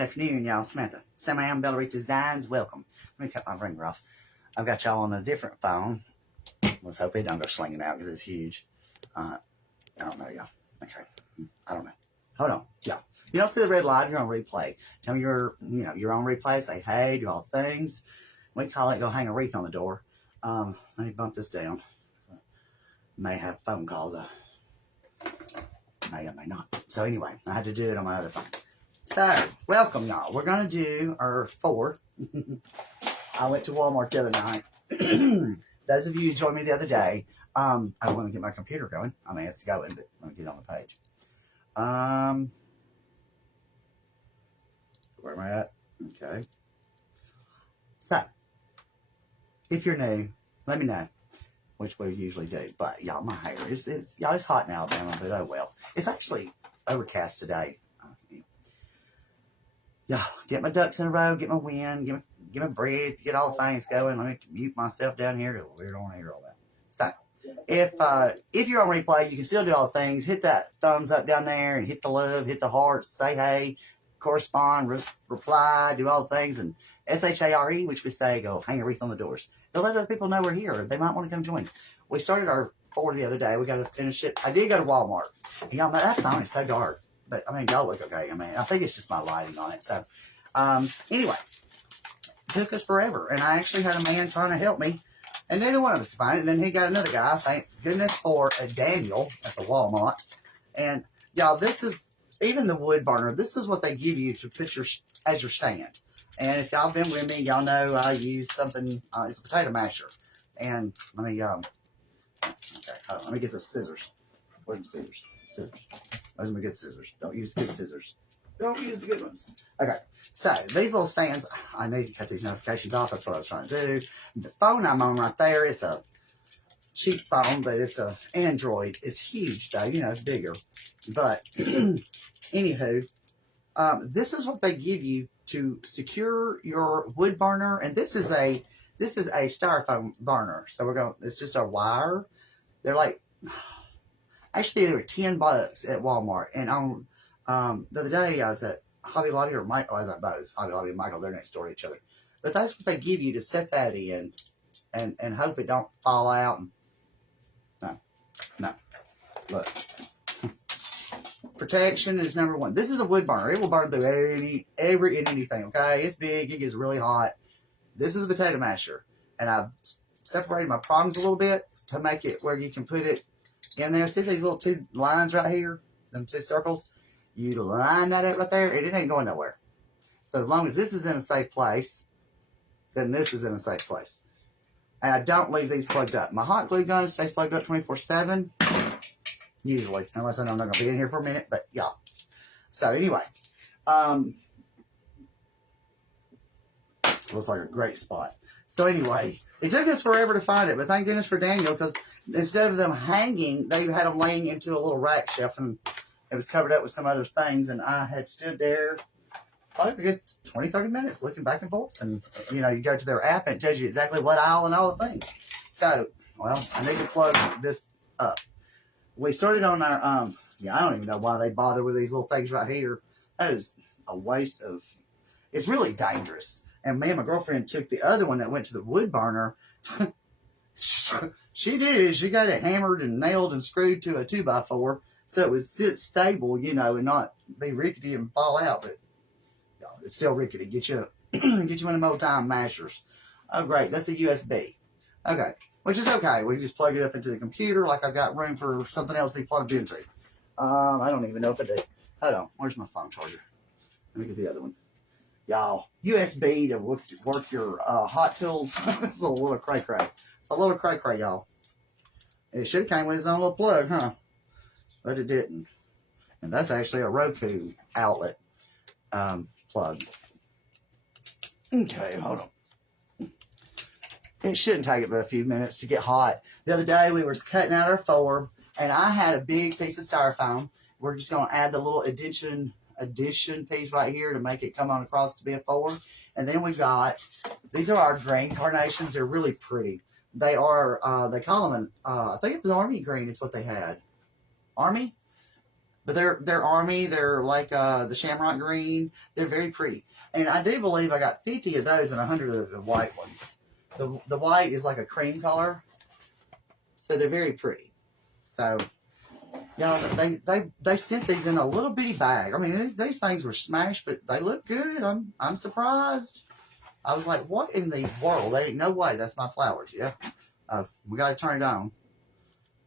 Good afternoon, y'all. Samantha. Sam, I am Bella Reach Designs. Welcome. Let me cut my ringer off. I've got y'all on a different phone. Let's hope it don't go slinging out because it's huge. I don't know, y'all. Okay. I don't know. Hold on. Yeah. You don't see the red light, you're on replay. Tell me you're on replay. Say hey, do all things. We call it go hang a wreath on the door. Let me bump this down. So, may have phone calls. May or may not. So anyway, I had to do it on my other phone. So, welcome, y'all. We're going to do our 4. I went to Walmart the other night. Those of you who joined me the other day, I want to get my computer going. I mean, it's going, but I'm going to get on the page. Where am I at? Okay. So, if you're new, let me know, which we usually do. But, y'all, my hair, it's hot in Alabama, but oh well. It's actually overcast today. Yeah, get my ducks in a row, get my wind, get my breath, get all the things going. Let me mute myself down here because we don't want to hear all that. So, if you're on replay, you can still do all the things. Hit that thumbs up down there and hit the love, hit the hearts, say hey, correspond, reply, do all the things. And SHARE, which we say, go hang a wreath on the doors. It'll let other people know we're here. They might want to come join. We started our 4 the other day. We got to finish it. I did go to Walmart. Y'all, that phone is so dark. But, I mean, y'all look okay. I mean, I think it's just my lighting on it. So, anyway, it took us forever. And I actually had a man trying to help me. And neither one of us could find it. And then he got another guy, thank goodness for a Daniel at the Walmart. And, y'all, this is, even the wood burner, this is what they give you to put as your stand. And if y'all been with me, y'all know I use something, it's a potato masher. And, let me, okay, hold on, let me get the scissors. Where's the scissors? Scissors. Those are my good scissors. Don't use the good scissors. Don't use the good ones. Okay, so these little stands, I need to cut these notifications off. That's what I was trying to do. The phone I'm on right there, it's a cheap phone, but it's a Android. It's huge though, you know, it's bigger. But anywho, this is what they give you to secure your wood burner, and this is a styrofoam burner. So it's just a wire. They're like, actually, they were $10 at Walmart. And on the other day, I was at Hobby Lobby, or Michael, I was at both. Hobby Lobby and Michael, they're next door to each other. But that's what they give you to set that in and hope it don't fall out. No. Look. Protection is number 1. This is a wood burner. It will burn through every and anything, okay? It's big. It gets really hot. This is a potato masher. And I've separated my prongs a little bit to make it where you can put it in there. See these little 2 lines right here? Them 2 circles? You line that up right there, and it ain't going nowhere. So as long as this is in a safe place, then this is in a safe place. And I don't leave these plugged up. My hot glue gun stays plugged up 24/7. Usually. Unless I know I'm not going to be in here for a minute. But, yeah. So, anyway. Looks like a great spot. So, anyway. It took us forever to find it, but thank goodness for Daniel, because instead of them hanging, they had them laying into a little rack shelf, and it was covered up with some other things, and I had stood there probably a good 20, 30 minutes looking back and forth, and, you know, you go to their app, and it tells you exactly what aisle and all the things. So, well, I need to plug this up. We started on our, I don't even know why they bother with these little things right here. That is a waste of, it's really dangerous. And me and my girlfriend took the other one that went to the wood burner. She did. She got it hammered and nailed and screwed to a 2x4 so it would sit stable, you know, and not be rickety and fall out. But it's still rickety. Get you one of them old time mashers. Oh, great. That's a USB. Okay. Which is okay. We can just plug it up into the computer like I've got room for something else to be plugged into. I don't even know if I do. Hold on. Where's my phone charger? Let me get the other one. Y'all, USB to work your hot tools. It's a little cray-cray. It's a little cray-cray, y'all. It should have came with its own little plug, huh? But it didn't. And that's actually a Roku outlet plug. Okay, hold on. It shouldn't take it but a few minutes to get hot. The other day, we were cutting out our 4, and I had a big piece of styrofoam. We're just going to add the little addition piece right here to make it come on across to be a 4. And then we got, these are our green carnations. They're really pretty. They are, they call them I think it was army green is what they had. Army? But they're army. They're like the shamrock green. They're very pretty. And I do believe I got 50 of those and 100 of the white ones. The white is like a cream color. So they're very pretty. So, you know, they sent these in a little bitty bag. I mean, these things were smashed, but they look good. I'm surprised. I was like, what in the world? There ain't no way that's my flowers, yeah? We got to turn it on.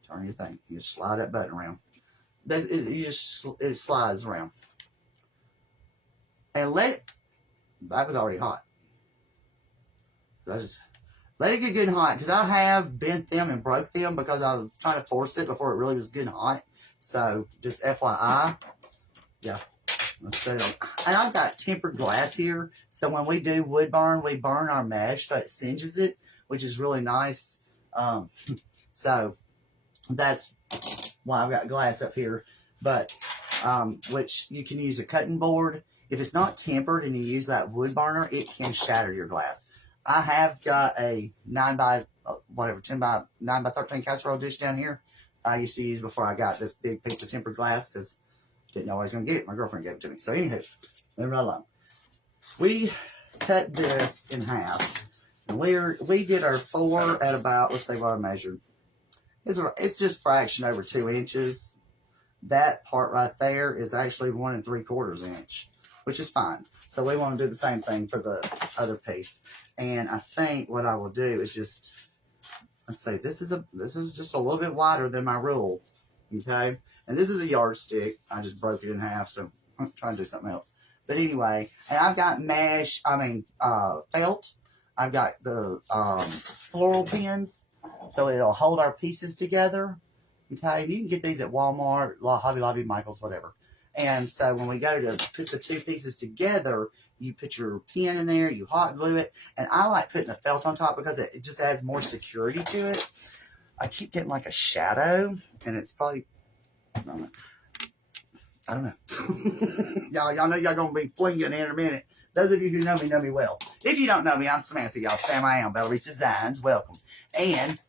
Turn your thing. You just slide that button around. It slides around. And that was already hot. I just let it get good and hot, because I have bent them and broke them because I was trying to force it before it really was good and hot. So, just FYI. Yeah. Let's set it on. And I've got tempered glass here, so when we do wood burn, we burn our mesh so it singes it, which is really nice. So that's why I've got glass up here. But which you can use a cutting board. If it's not tempered and you use that wood burner, it can shatter your glass. I have got a 10 by 9 by 13 casserole dish down here. I used to use before I got this big piece of tempered glass, because didn't know I was going to get it. My girlfriend gave it to me. So, anywho, moving right along. We cut this in half. And we did our 4 at about, let's see what I measured. It's just fraction over 2 inches. That part right there is actually 1 3/4 inch, which is fine. So, we want to do the same thing for the other piece. And I think what I will do is just, let's say this is just a little bit wider than my rule. Okay? And this is a yardstick. I just broke it in half, so I'm trying to do something else. But anyway, and I've got felt. I've got the floral pins, so it'll hold our pieces together. Okay, and you can get these at Walmart, Hobby Lobby, Michael's, whatever. And so when we go to put the 2 pieces together, you put your pin in there, you hot glue it, and I like putting the felt on top because it just adds more security to it. I keep getting like a shadow, and it's probably, I don't know. y'all know y'all gonna be flinging in a minute. Those of you who know me well. If you don't know me, I'm Samantha, y'all. Sam I am, Bella Reach Designs. Welcome. And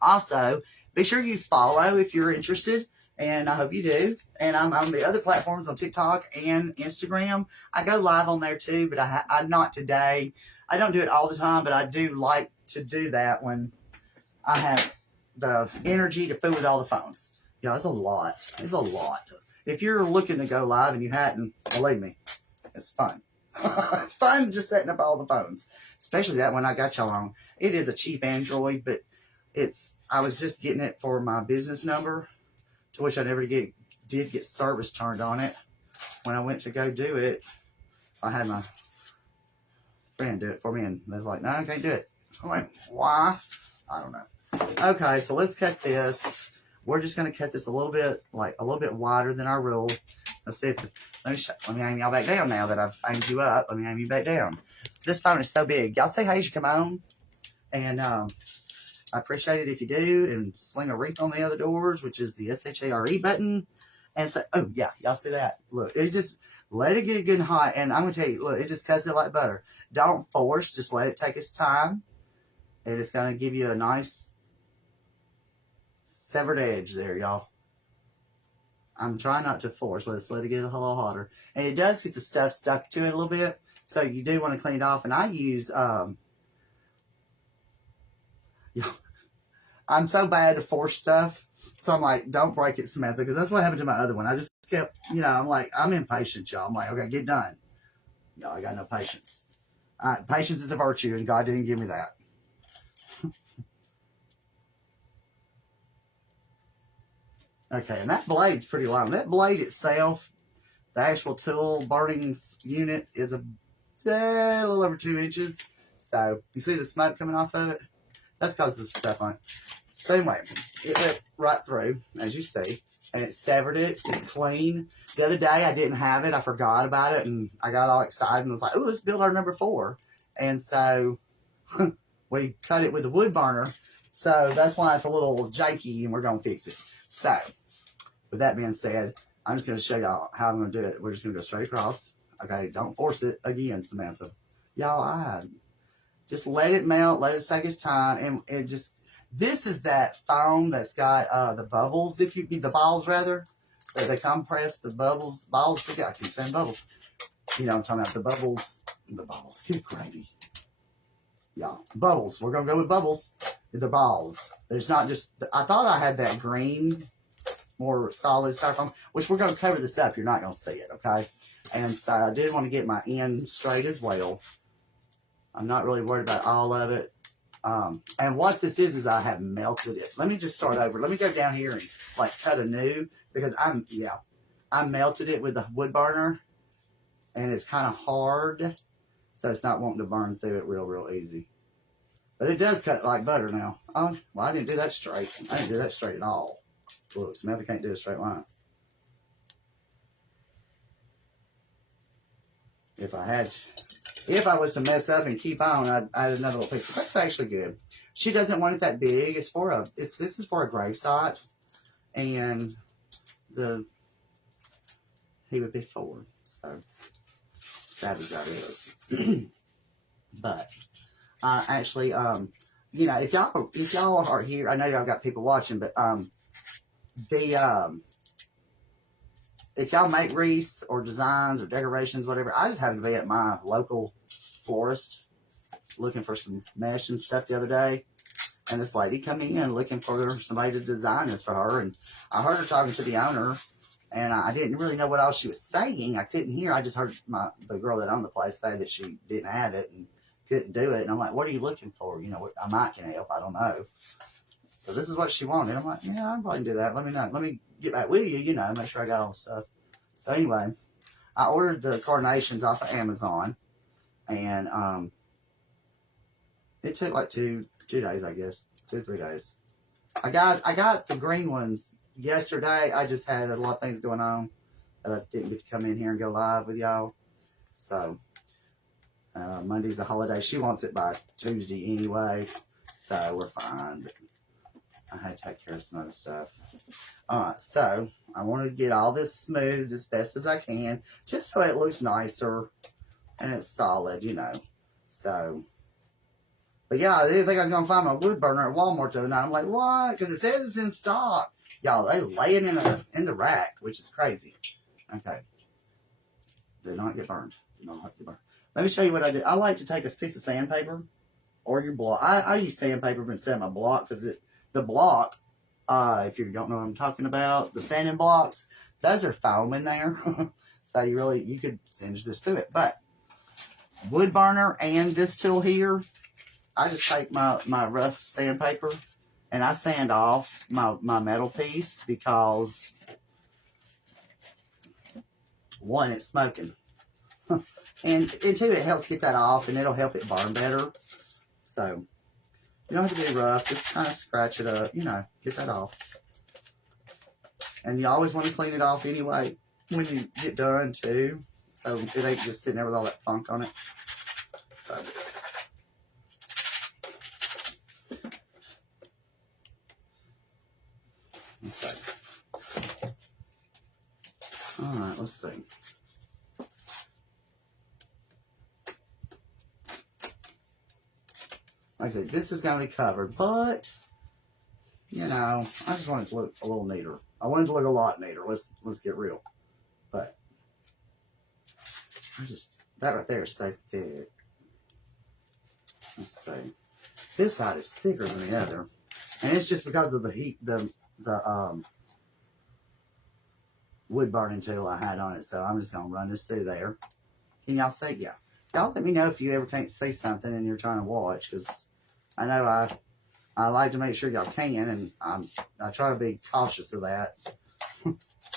also, be sure you follow if you're interested, and I hope you do. And I'm on the other platforms on TikTok and Instagram. I go live on there too, but I'm not today. I don't do it all the time, but I do like to do that when I have the energy to fool with all the phones. Yeah, it's a lot. It's a lot. If you're looking to go live and you hadn't, believe me, it's fun. It's fun just setting up all the phones. Especially that one I got y'all on. It is a cheap Android, but I was just getting it for my business number, to which I never did get service turned on it. When I went to go do it, I had my friend do it for me, and they was like, no, I can't do it. I'm like, why? I don't know. Okay, so let's cut this. We're just going to cut this a little bit wider than our rule. Let's see if it's, let me aim y'all back down now that I've aimed you up. Let me aim you back down. This phone is so big. Y'all say hey as you come on. And I appreciate it if you do. And sling a wreath on the other doors, which is the SHARE button. And so, oh yeah, y'all see that? Look, it just, let it get good and hot. And I'm going to tell you, look, it just cuts it like butter. Don't force, just let it take its time. And it's going to give you a nice severed edge there, y'all. I'm trying not to force. Let's let it get a little hotter. And it does get the stuff stuck to it a little bit. So you do want to clean it off. And I use, I'm so bad to force stuff. So I'm like, don't break it, Samantha. Because that's what happened to my other one. I just kept, I'm like, I'm impatient, y'all. I'm like, okay, get done. Y'all, I got no patience. Patience is a virtue, and God didn't give me that. Okay, and that blade's pretty long. That blade itself, the actual tool burning unit, is a little over 2 inches. So, you see the smoke coming off of it? That's because there's stuff on it. So anyway, it went right through, as you see, and it severed it. It's clean. The other day, I didn't have it. I forgot about it, and I got all excited and was like, oh, let's build our number 4. And so, we cut it with a wood burner. So, that's why it's a little janky, and we're going to fix it. So, with that being said, I'm just going to show y'all how I'm going to do it. We're just going to go straight across. Okay, don't force it again, Samantha. Y'all, just let it melt, let it take its time, and it just, this is that foam that's got the bubbles, the balls rather. They compress the balls together. I keep saying bubbles. You know what I'm talking about, the bubbles. Good gravy. Yeah, bubbles. We're going to go with bubbles. The balls. There's not just, I thought I had that green, more solid styrofoam, which we're going to cover this up. You're not going to see it, okay? And so I did want to get my end straight as well. I'm not really worried about all of it. And what this is I have melted it. Let me just start over. Let me go down here and like cut anew because I melted it with the wood burner and it's kind of hard. So it's not wanting to burn through it real easy. But it does cut like butter now. Oh, well, I didn't do that straight. I didn't do that straight at all. Look, Samantha can't do a straight line. If I was to mess up and keep on, I'd add another little piece. That's actually good. She doesn't want it that big. This is for a graveside, and he would be 4. So sad as that is. But actually, you know, if y'all are here, I know y'all got people watching, but if y'all make wreaths or designs or decorations, whatever, I just happened to be at my local florist looking for some mesh and stuff the other day. And this lady come in looking for somebody to design this for her. And I heard her talking to the owner. And I didn't really know what else she was saying. I couldn't hear. I just heard the girl that owned the place say that she didn't have it and couldn't do it. And I'm like, what are you looking for? You know, I might can help. I don't know. So this is what she wanted. I'm like, yeah, I can probably do that. Let me know. Let me get back with you, you know, make sure I got all the stuff. So anyway, I ordered the carnations off of Amazon. And it took like two days, I guess. 2 or 3 days. I got the green ones yesterday. I just had a lot of things going on that I didn't get to come in here and go live with y'all. So Monday's a holiday. She wants it by Tuesday anyway. So we're fine. But I had to take care of some other stuff. Alright, so I want to get all this smoothed as best as I can, just so it looks nicer and it's solid, you know. So, but yeah, I didn't think I was going to find my wood burner at Walmart the other night. I'm like, what? Because it says it's in stock. Y'all, they lay it in the rack, which is crazy. Okay. Do not get burned. Do not get burned. Let me show you what I do. I like to take a piece of sandpaper or your block. I use sandpaper instead of my block because the block, if you don't know what I'm talking about, the sanding blocks, those are foam in there. So you could singe this through it. But wood burner and this tool here, I just take my rough sandpaper and I sand off my metal piece because, one, it's smoking. And two, it helps get that off and it'll help it burn better. So you don't have to be rough. Just kind of scratch it up, you know, get that off. And you always want to clean it off anyway when you get done too. So it ain't just sitting there with all that funk on it. So. Okay. Alright, let's see. Like I said, this is going to be covered, but, you know, I just want it to look a little neater. I want it to look a lot neater. Let's get real. But, that right there is so thick. Let's see. This side is thicker than the other. And it's just because of the heat, the wood burning tool I had on it. So I'm just going to run this through there. Can y'all see? Yeah. Y'all let me know if you ever can't see something and you're trying to watch, because I know I like to make sure y'all can, and I try to be cautious of that.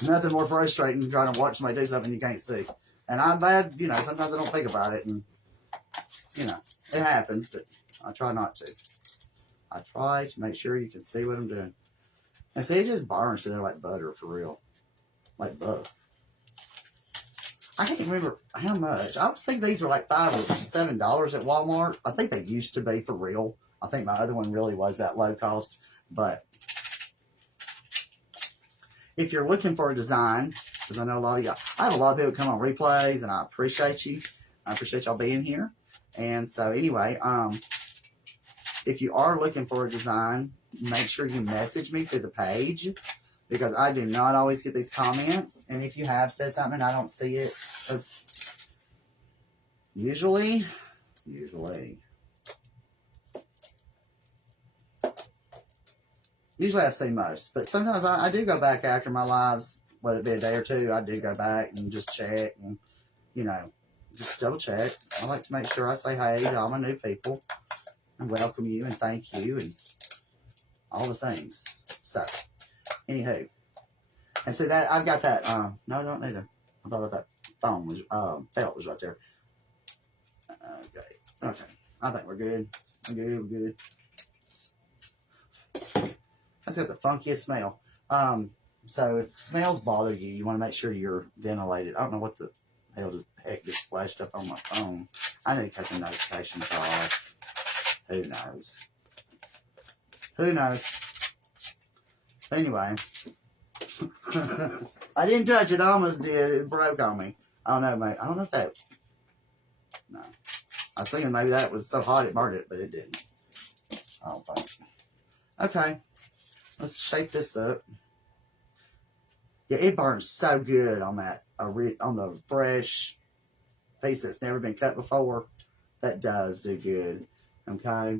Nothing more frustrating than trying to watch somebody do something you can't see. And I'm bad, you know, sometimes I don't think about it, and, you know, it happens, but I try not to. I try to make sure you can see what I'm doing. And see, it just burns so they're like butter for real. Like butter. I can't remember how much. I was thinking these were like $5 or $7 at Walmart. I think they used to be for real. I think my other one really was that low cost. But if you're looking for a design, because I know a lot of y'all, I have a lot of people come on replays, and I appreciate you. I appreciate y'all being here. And so anyway, if you are looking for a design, make sure you message me through the page. because I do not always get these comments. And if you have said something, I don't see it. Because usually I see most. But sometimes I do go back after my lives, whether it be a day or two. I do go back and just check and, you know, just double check. I like to make sure I say hey to all my new people and welcome you and thank you and all the things. So, anywho. And see that I've got that. No, I don't either. I thought that foam was felt was right there. Okay. I think we're good. We're good. That's got the funkiest smell. So if smells bother you, you want to make sure you're ventilated. I don't know what the hell the heck just flashed up on my phone. I need to cut the notifications off. Who knows? Who knows? Anyway. I didn't touch it. I almost did. It broke on me. I don't know, mate. I don't know if that... No. I was thinking maybe that was so hot it burned it, but it didn't. I don't think. Okay. Let's shake this up. Yeah, it burns so good on that, on the fresh piece that's never been cut before. That does do good. Okay.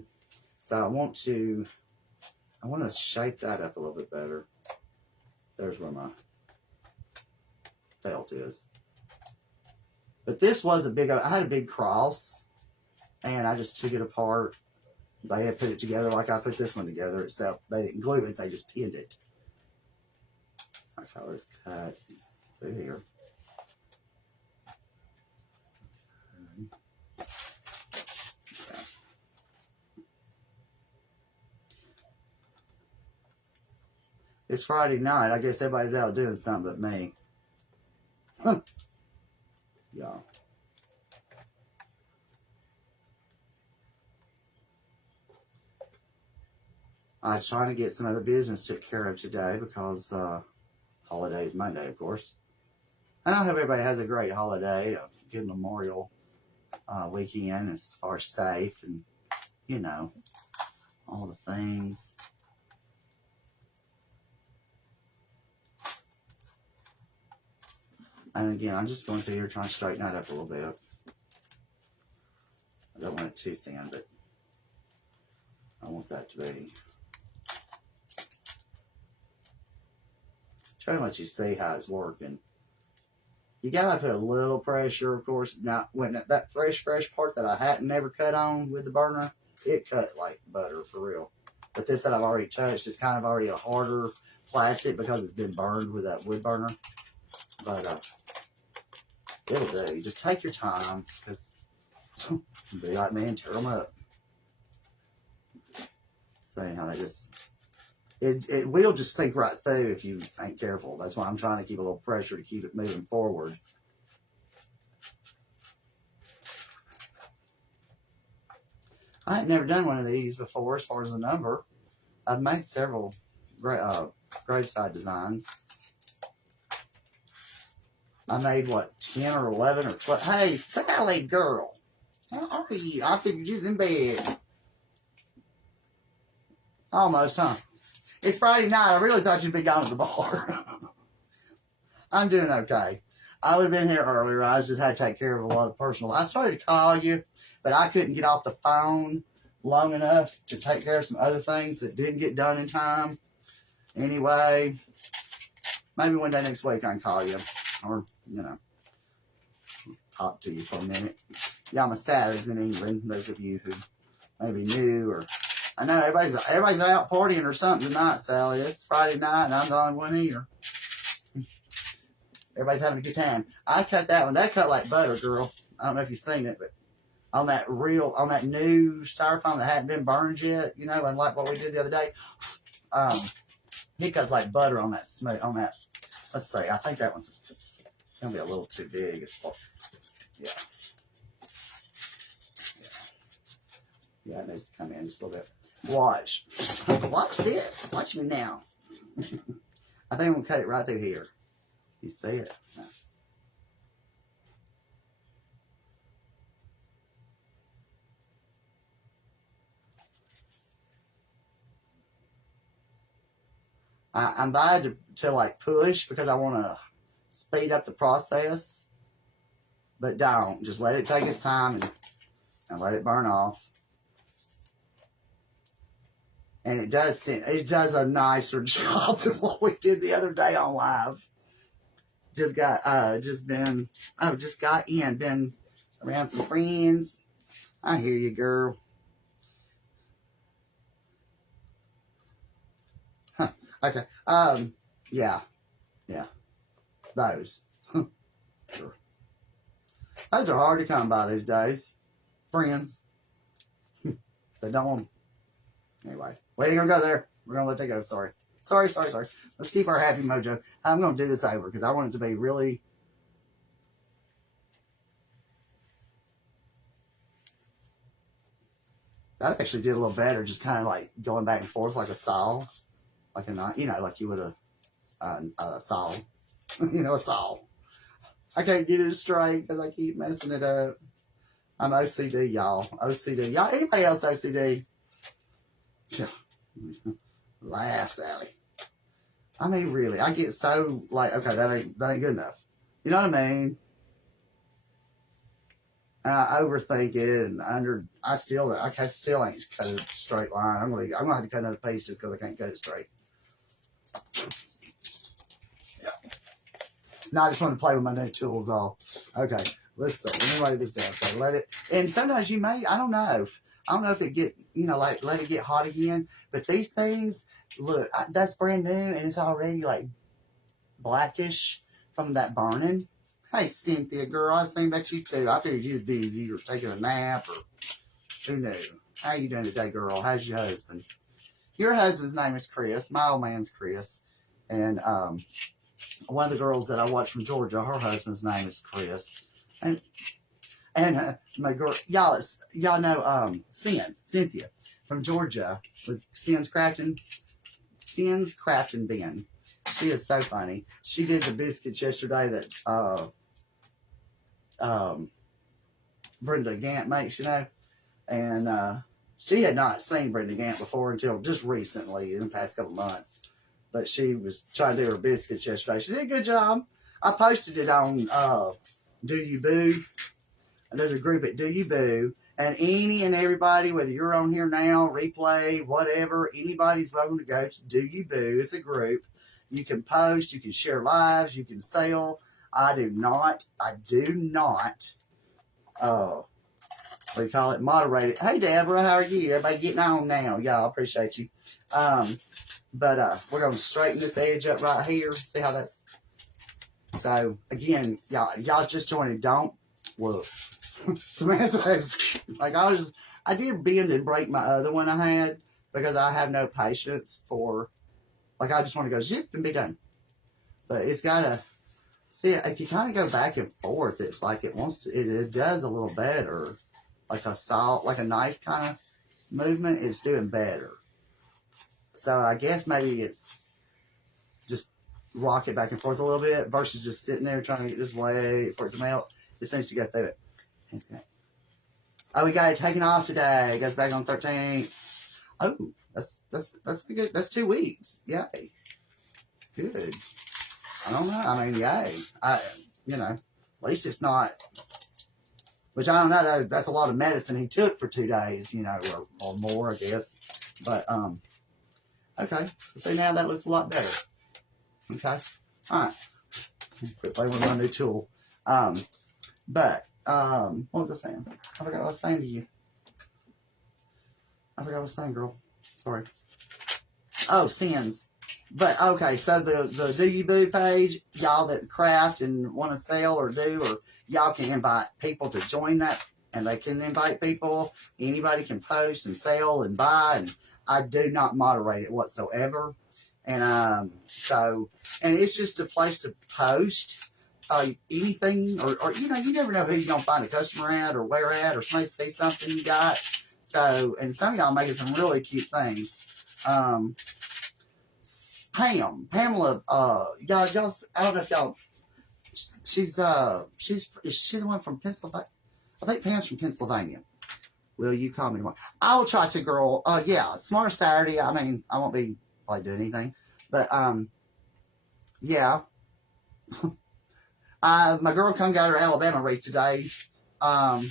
So I want to shape that up a little bit better. There's where my felt is. But this was I had a big cross, and I just took it apart. They had put it together like I put this one together, except they didn't glue it, they just pinned it. Okay, let's cut through here. Okay. It's Friday night. I guess everybody's out doing something but me. Huh. Y'all. I'm trying to get some other business took care of today because holiday is Monday, of course. And I hope everybody has a great holiday, a good Memorial weekend as far as safe and, you know, all the things. And again, I'm just going through here trying to straighten that up a little bit. I don't want it too thin, but I want that to be. Trying to let you see how it's working. You gotta put a little pressure, of course. Now, when that fresh part that I hadn't never cut on with the burner, it cut like butter for real. But this that I've already touched is kind of already a harder plastic because it's been burned with that wood burner. But it'll do. Just take your time, because be like me and tear them up. See how they just... It will just sink right through if you ain't careful. That's why I'm trying to keep a little pressure to keep it moving forward. I ain't never done one of these before as far as a number. I've made several Graveside designs. I made, what, 10 or 11 or 12. Hey, Sally girl. How are you? I figured you was in bed. Almost, huh? It's Friday night. I really thought you'd be gone to the bar. I'm doing okay. I would have been here earlier. I just had to take care of a lot of personal. I started to call you, but I couldn't get off the phone long enough to take care of some other things that didn't get done in time. Anyway, maybe one day next week I can call you. Or, you know, talk to you for a minute. Yeah, my Saturdays in England. Those of you who maybe knew, or I know everybody's out partying or something tonight, Sally. It's Friday night and I'm the only one here. Everybody's having a good time. I cut that one. That cut like butter, girl. I don't know if you've seen it, but on that new styrofoam that hadn't been burned yet, you know, unlike what we did the other day, it cuts like butter on that let's see, I think that one's gonna be a little too big as far. Yeah. Yeah, it needs to come in just a little bit. Watch this. Watch me now. I think I'm gonna cut it right through here. You see it? No. I'm bad to like push because I want to speed up the process, but don't. Just let it take its time and let it burn off. And it does a nicer job than what we did the other day on live. Just got been around some friends. I hear you, girl. Huh. Okay. Yeah. Those. Sure. Those are hard to come by these days. Friends. They don't want. Anyway, we ain't gonna go there. We're gonna let that go. Sorry. Let's keep our happy mojo. I'm gonna do this over because I want it to be really. That actually did a little better, just kind of like going back and forth like a saw, like like you would a saw, a saw. I can't get it straight because I keep messing it up. I'm OCD, y'all. OCD, y'all. Anybody else OCD? Laugh, Sally. I mean, really, I get so like, okay, that ain't good enough. You know what I mean? And I overthink it, and I still ain't cut a straight line. I'm gonna have to cut another piece just because I can't cut it straight. Yeah. No, I just want to play with my new tools all. Okay, let's see. Let me write this down. So let it. And sometimes you may, I don't know if it get, like let it get hot again. But these things, look, that's brand new, and it's already like blackish from that burning. Hey, Cynthia, girl, I was thinking about you too. I figured you was busy or taking a nap or who knew. How you doing today, girl? How's your husband? Your husband's name is Chris. My old man's Chris. And one of the girls that I watch from Georgia, her husband's name is Chris. And my girl, y'all know Cynthia from Georgia with Sin's Crafting Bin. She is so funny. She did the biscuits yesterday that Brenda Gant makes, and she had not seen Brenda Gant before until just recently in the past couple months. But she was trying to do her biscuits yesterday. She did a good job. I posted it on Do You Boo. There's a group at Do You Boo. And any and everybody, whether you're on here now, replay, whatever, anybody's welcome to go to Do You Boo. It's a group. You can post, you can share lives, you can sell. I do not, what do you call it, moderate it. Hey, Deborah, how are you? Everybody getting on now. Y'all, appreciate you. But we're going to straighten this edge up right here. See how that's... So, again, y'all just joined. Don't look. Samantha's... Like, I did bend and break my other one I had because I have no patience for... Like, I just want to go zip and be done. But it's got to... See, if you kind of go back and forth, it's like it wants to... It does a little better. Like a knife kind of movement, it's doing better. So I guess maybe it's just rock it back and forth a little bit versus just sitting there trying to get this way for it to melt. It seems to go through it. Okay. Oh, we got it taken off today. It goes back on 13th. Oh, that's good. That's 2 weeks. Yay. Good. I don't know. I mean, yay. At least it's not. Which I don't know. That's a lot of medicine he took for 2 days, or more, I guess. But okay. So see, now that looks a lot better. Okay. All right. Quit playing with my new tool. But what was I saying? I forgot what I was saying to you. I forgot what I was saying, girl. Sorry. Oh, sins. But okay, so the Do You Boo page, y'all that craft and want to sell or do, or y'all can invite people to join that, and they can invite people. Anybody can post and sell and buy, and I do not moderate it whatsoever. And and it's just a place to post anything, or you never know who you're gonna find a customer at, or where at, or somebody say something you got. So, and some of y'all making some really cute things. Pamela, y'all, I don't know if y'all, is she the one from Pennsylvania? I think Pam's from Pennsylvania. Will you call me tomorrow? I will try to, girl. Yeah, Smart Saturday. I mean, I won't be probably doing anything, But, yeah. My girl come got her Alabama wreath today, for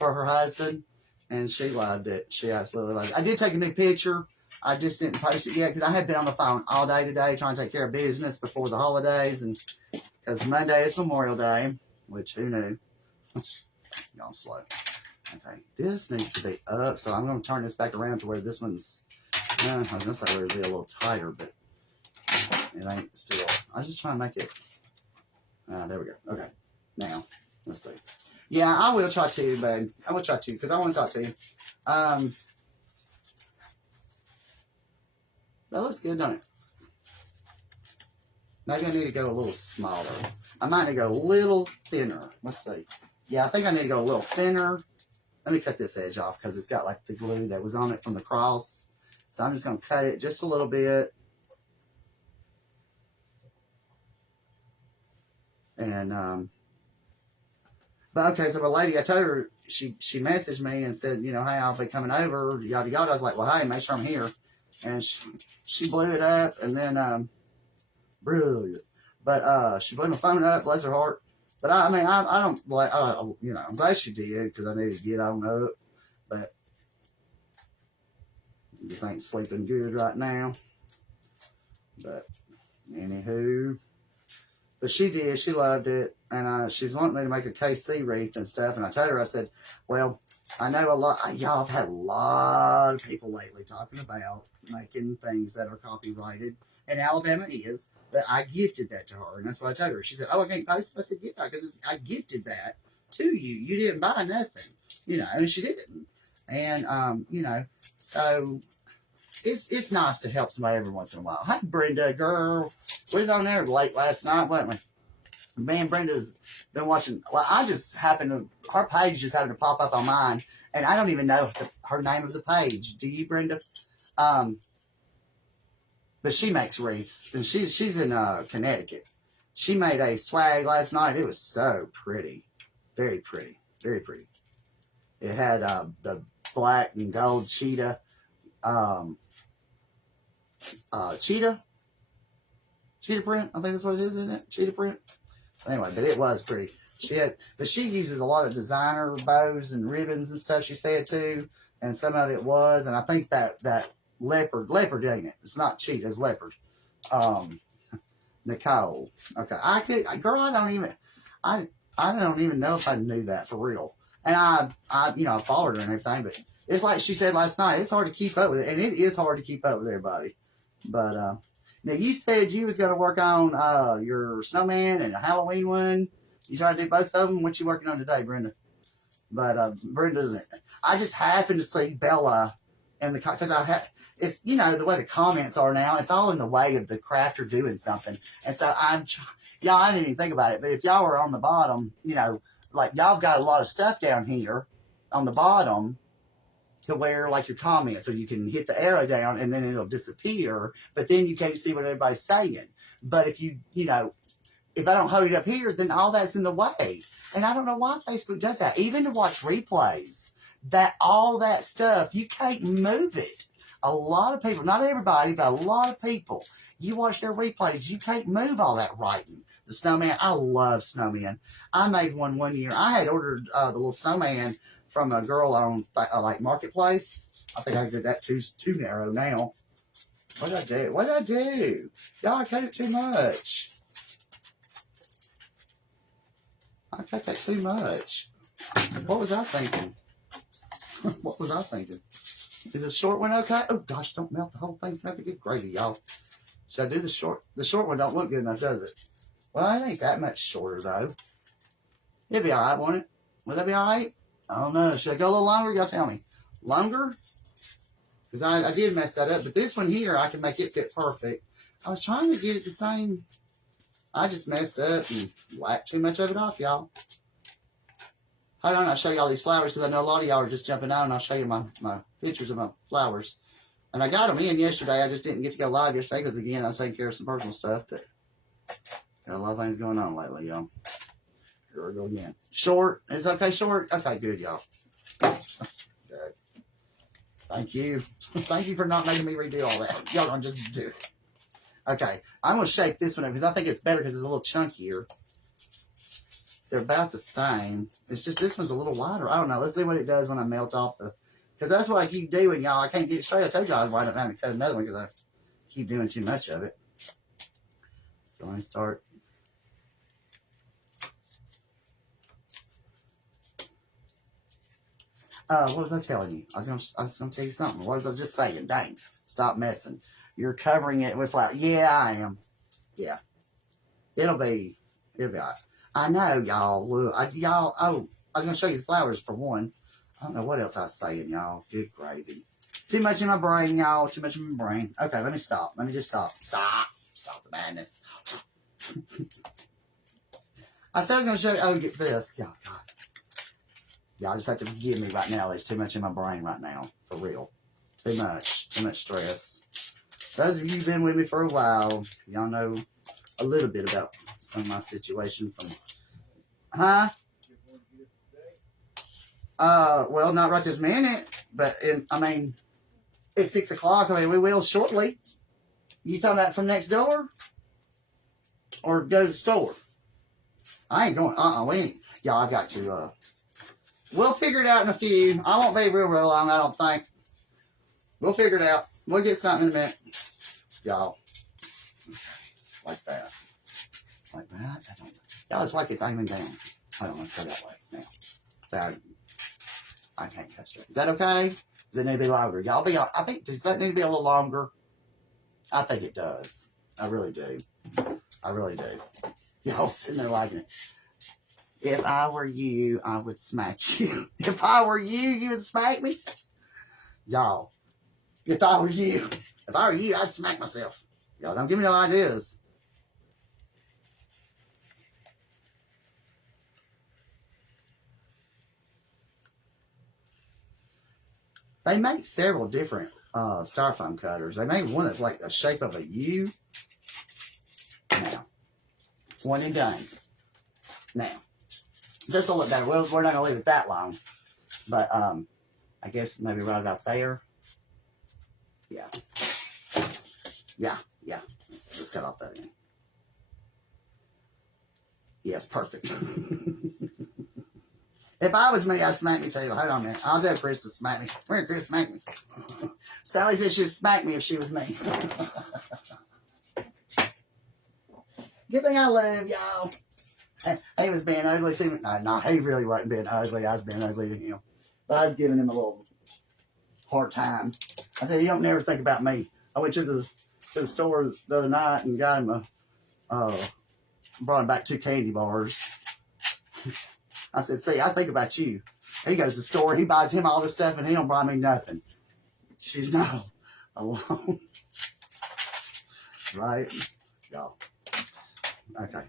her husband, and she loved it. She absolutely loved it. I did take a new picture. I just didn't post it yet because I had been on the phone all day today trying to take care of business before the holidays, and because Monday is Memorial Day, which who knew? Y'all slow. Okay, this needs to be up, so I'm going to turn this back around to where this one's, I was going to say where it'd be a little tighter, but it ain't still. I was just trying to make it, there we go. Okay, now, let's see. Yeah, I will try to, babe. I will try to, because I want to talk to you. That looks good, don't it? Maybe I need to go a little smaller. I might need to go a little thinner. Let's see. Yeah, I think I need to go a little thinner. Let me cut this edge off because it's got like the glue that was on it from the cross. So I'm just going to cut it just a little bit. And, but okay, so the lady, I told her, she messaged me and said, you know, hey, I'll be coming over, yada, yada. I was like, well, hey, make sure I'm here. And she blew it up, and then, brilliant. But, she blew my phone up, bless her heart. But I mean, I don't like, you know, I'm glad she did because I needed to get on up. But just ain't sleeping good right now. But anywho, but she did. She loved it, and she's wanting me to make a KC wreath and stuff. And I told her, I said, well, I know a lot. Y'all have had a lot of people lately talking about making things that are copyrighted. And Alabama is, but I gifted that to her, and that's what I told her. She said, "Oh, I can't post it." I said, "Yeah, because I gifted that to you. You didn't buy nothing, you know." And she didn't, and you know, so it's nice to help somebody every once in a while. Hey, Brenda, girl, we was on there late last night, wasn't we? Man, Brenda's been watching. Well, I just happened to her page just happened to pop up on mine, and I don't even know her name of the page. Do you, Brenda? But she makes wreaths, and she's in Connecticut. She made a swag last night. It was so pretty. Very pretty. Very pretty. It had the black and gold cheetah. Cheetah print. I think that's what it is, isn't it? Cheetah print. Anyway, but it was pretty. But she uses a lot of designer bows and ribbons and stuff, she said, too. And some of it was, and I think that leopard ain't it? It's not cheetah, it's leopard. Nicole. Okay, I don't even know if I knew that for real. And I you know, I followed her and everything, but it's like she said last night, it's hard to keep up with it, and it is hard to keep up with everybody. But now you said you was gonna work on your snowman and a Halloween one. You trying to do both of them? What you working on today, Brenda? But Brenda, I just happened to see Bella and because it's, you know, the way the comments are now, it's all in the way of the crafter doing something. And so y'all, I didn't even think about it, but if y'all were on the bottom, you know, like y'all got a lot of stuff down here on the bottom to where like your comments, or you can hit the arrow down and then it'll disappear, but then you can't see what everybody's saying. But if you know, if I don't hold it up here, then all that's in the way. And I don't know why Facebook does that. Even to watch replays, all that stuff, you can't move it. A lot of people, not everybody, but a lot of people, you watch their replays, you can't move all that writing. The snowman, I love snowmen. I made one year. I had ordered the little snowman from a girl on like Marketplace. I think I did that too narrow now. What did I do? Y'all, I cut it too much. I cut that too much. What was I thinking? What was I thinking? Is the short one okay? Oh gosh, don't melt the whole thing. It's not a good gravy, y'all. Should I do the short? The short one don't look good enough, does it? Well, it ain't that much shorter though. It'll be alright, won't it? Will that be alright? I don't know. Should I go a little longer? Y'all tell me. Longer? Because I did mess that up. But this one here, I can make it fit perfect. I was trying to get it the same. I just messed up and whacked too much of it off, y'all. Hold on, I'll show you all these flowers because I know a lot of y'all are just jumping out, and I'll show you my pictures of my flowers. And I got them in yesterday. I just didn't get to go live yesterday because, again, I was taking care of some personal stuff. But got a lot of things going on lately, y'all. Here we go again. Short. Is it okay, short? Okay, good, y'all. Good. Thank you. Thank you for not making me redo all that. Y'all don't just do it. Okay, I'm going to shape this one up because I think it's better because it's a little chunkier. They're about the same. It's just this one's a little wider. I don't know. Let's see what it does when I melt off the... Because that's what I keep doing, y'all. I can't get it straight. I told y'all I'd wind up having to cut another one because I keep doing too much of it. So let me start. What was I telling you? I was gonna tell you something. What was I just saying? Dang. Stop messing. You're covering it with flour. Yeah, I am. Yeah. It'll be all right. I know, y'all. Look, I was going to show you the flowers for one. I don't know what else I was saying, y'all. Good gravy. Too much in my brain, y'all. Too much in my brain. Okay, let me stop. Let me just stop. Stop the madness. I said I was going to show you. Oh, get this. Yeah, God. Y'all just have to forgive me right now. There's too much in my brain right now. For real. Too much. Too much stress. Those of you who've been with me for a while, y'all know a little bit about some of my situation from... Huh? Well, not right this minute, but I mean, it's 6 o'clock. I mean, we will shortly. You talking about from next door? Or go to the store? I ain't going, we ain't. Y'all, I got to, we'll figure it out in a few. I won't be real long, I don't think. We'll figure it out. We'll get something in a minute. Y'all. Okay. Like that. Like that? I don't, y'all, it's like it's aiming down. I don't want to go that way now. So, I can't cut straight. Is that okay? Does it need to be longer? Y'all be, I think, does that need to be a little longer? I think it does. I really do. I really do. Y'all sitting there liking it. If I were you, I would smack you. If I were you, you would smack me? Y'all, if I were you, I'd smack myself. Y'all don't give me no ideas. They make several different styrofoam cutters. They made one that's like the shape of a U. Now, one and done. Now, this will look better. Well, we're not going to leave it that long. But, I guess maybe right about there. Yeah. Yeah. Let's cut off that end. Yes, perfect. If I was me, I'd smack me too. Hold on a minute. I'll tell Chris to smack me. Where Chris smack me? Sally said she'd smack me if she was me. Good thing I love y'all. He was being ugly to me. No, he really wasn't being ugly. I was being ugly to him. But I was giving him a little hard time. I said, you don't never think about me. I went to the store the other night and got him brought him back 2 candy bars. I said, see, I think about you. He goes to the store, he buys him all this stuff, and he don't buy me nothing. She's not alone. Right? Y'all. Okay.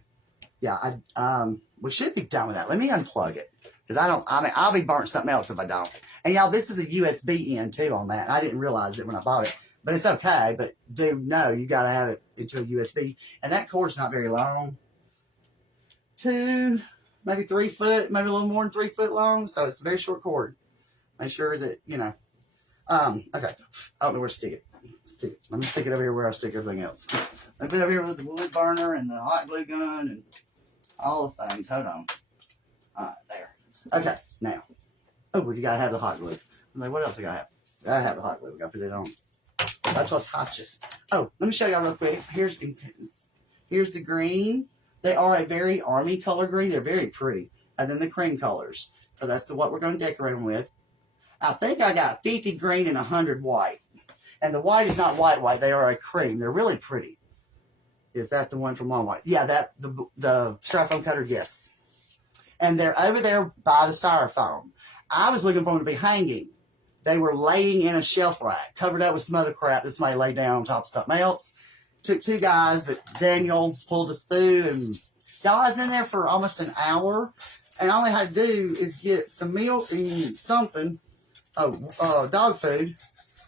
Yeah, we should be done with that. Let me unplug it. Because I'll be burnt something else if I don't. And y'all, this is a USB end too on that. I didn't realize it when I bought it. But it's okay. But do know you got to have it into a USB. And that cord's not very long. 2, maybe 3 foot, maybe a little more than 3 foot long. So it's a very short cord. Make sure that, you know. Okay. I don't know where to stick it. Let me stick it over here where I stick everything else. I've been over here with the wood burner and the hot glue gun and all the things. Hold on. All right, there. Okay, now. Oh, we gotta have the hot glue. I'm like, what else I gotta have? Gotta have the hot glue. We gotta put it on. That's what's hot shit. Oh, let me show y'all real quick. Here's the green. They are a very army color green. They're very pretty. And then the cream colors. So that's what we're going to decorate them with. I think I got 50 green and 100 white. And the white is not white. They are a cream. They're really pretty. Is that the one from Walmart? Yeah, the styrofoam cutter, yes. And they're over there by the styrofoam. I was looking for them to be hanging. They were laying in a shelf rack, covered up with some other crap that somebody laid down on top of something else. Took 2 guys, but Daniel pulled us through, and y'all, I was in there for almost an hour, and all I had to do is get some milk and something, dog food,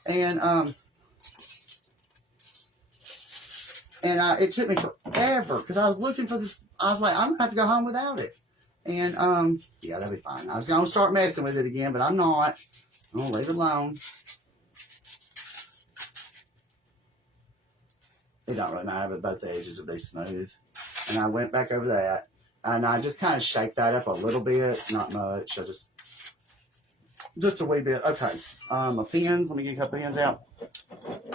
and it took me forever, because I was looking for this. I was like, I'm going to have to go home without it. And, yeah, that'll be fine. I was going to start messing with it again, but I'm not. I'm going to leave it alone. It don't really matter, but both the edges will be smooth. And I went back over that. And I just kind of shaped that up a little bit. Not much. I just a wee bit. Okay. My pins. Let me get a couple pins out.